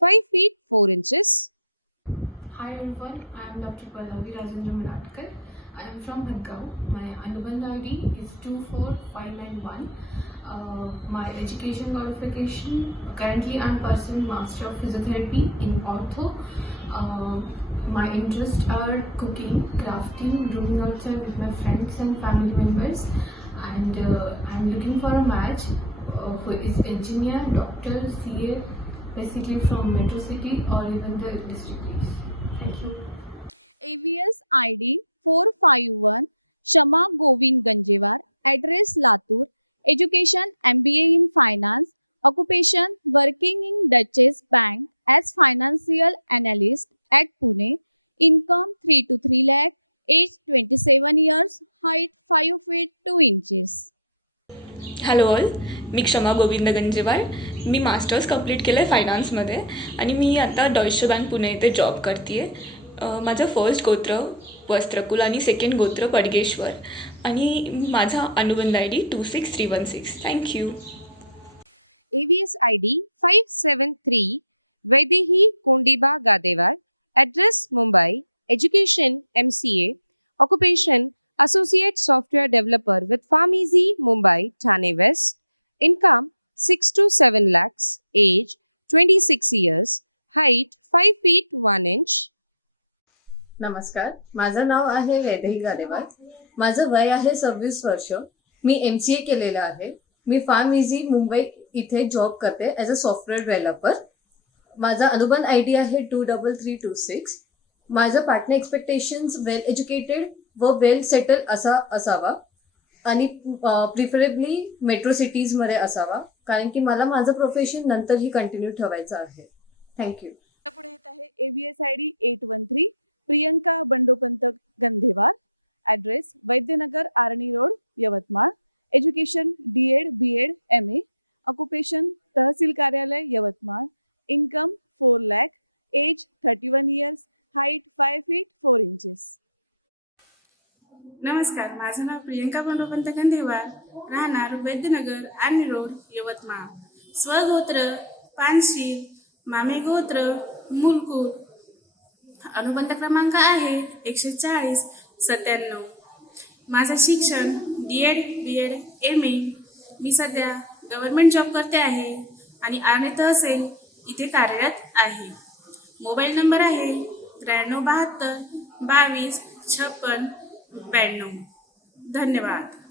5 feet 4 inches. Hi everyone, I am Dr. Pallavi Rajendra Maratkar. I am from Bhadgaon. My Anubandha ID is 24591. My education qualification, currently I am pursuing Master of Physiotherapy in Ortho. My interests are cooking, crafting, roaming outside with my friends and family members, and I'm looking for a match who is engineer, doctor, CA, basically from metro city or even the district place. Thank you. Samir Govind Bandura, Education MBA in Finance, Occupation working in Business as Financial Analyst at Pune, income 3 to 3 lakhs, age 27 years, height 5 feet 2 inches. Hello all, मी क्षमा गोविंद गंजेवार. मी masters complete केलं आहे फायनान्समध्ये आणि मी आता Deutsche bank Pune येथे job करते आहे. माझं फर्स्ट गोत्र वस्त्रकुल आणि सेकंड गोत्र पडगेश्वर आणि माझा अनुबंध I D 26316. Thank you. Address Mumbai, Education MCA, Occupation Associate Software Developer with Cognizant Mumbai, Thane West, income 6 to 7 lakhs, age 26 years, height 5 feet 2 inches. नमस्कार, माझं नाव आहे वैदेही गादेवार. माझं वय आहे 26 वर्ष. मी MCA केलेलं आहे. मी फार्म इझी मुंबई इथे जॉब करते ॲज अ सॉफ्टवेअर डेव्हलपर. माझा अनुबंध ID आहे 23326. माझं पार्टनर एक्सपेक्टेशन्स वेल एज्युकेटेड व वेल सेटल असावा आणि प्रिफरेबली मेट्रो सिटीजमध्ये असावा, कारण की मला माझं प्रोफेशन नंतरही कंटिन्यू ठेवायचं आहे. Thank you. Education BEd, BEd, MA, occupation तहसील कार्यालय Yavatmal, income 4 lakh, age 31 years, height 5 feet 4 inches. नमस्कार, माझं नाव प्रियंका बंडोपंत गंधेवार, राहणार वैद्यनगर आणि रोड यवतमाळ. स्वगोत्र पानशील, मामे गोत्र मुलकूर. अनुबंध क्रमांक आहे 14097. माझं शिक्षण DEd, BEd, MA. मी सध्या गव्हर्नमेंट जॉब करते आहे आणि आर्णी तहसील इथे कार्यरत आहे. मोबाईल नंबर आहे 9372 22 56 92. धन्यवाद.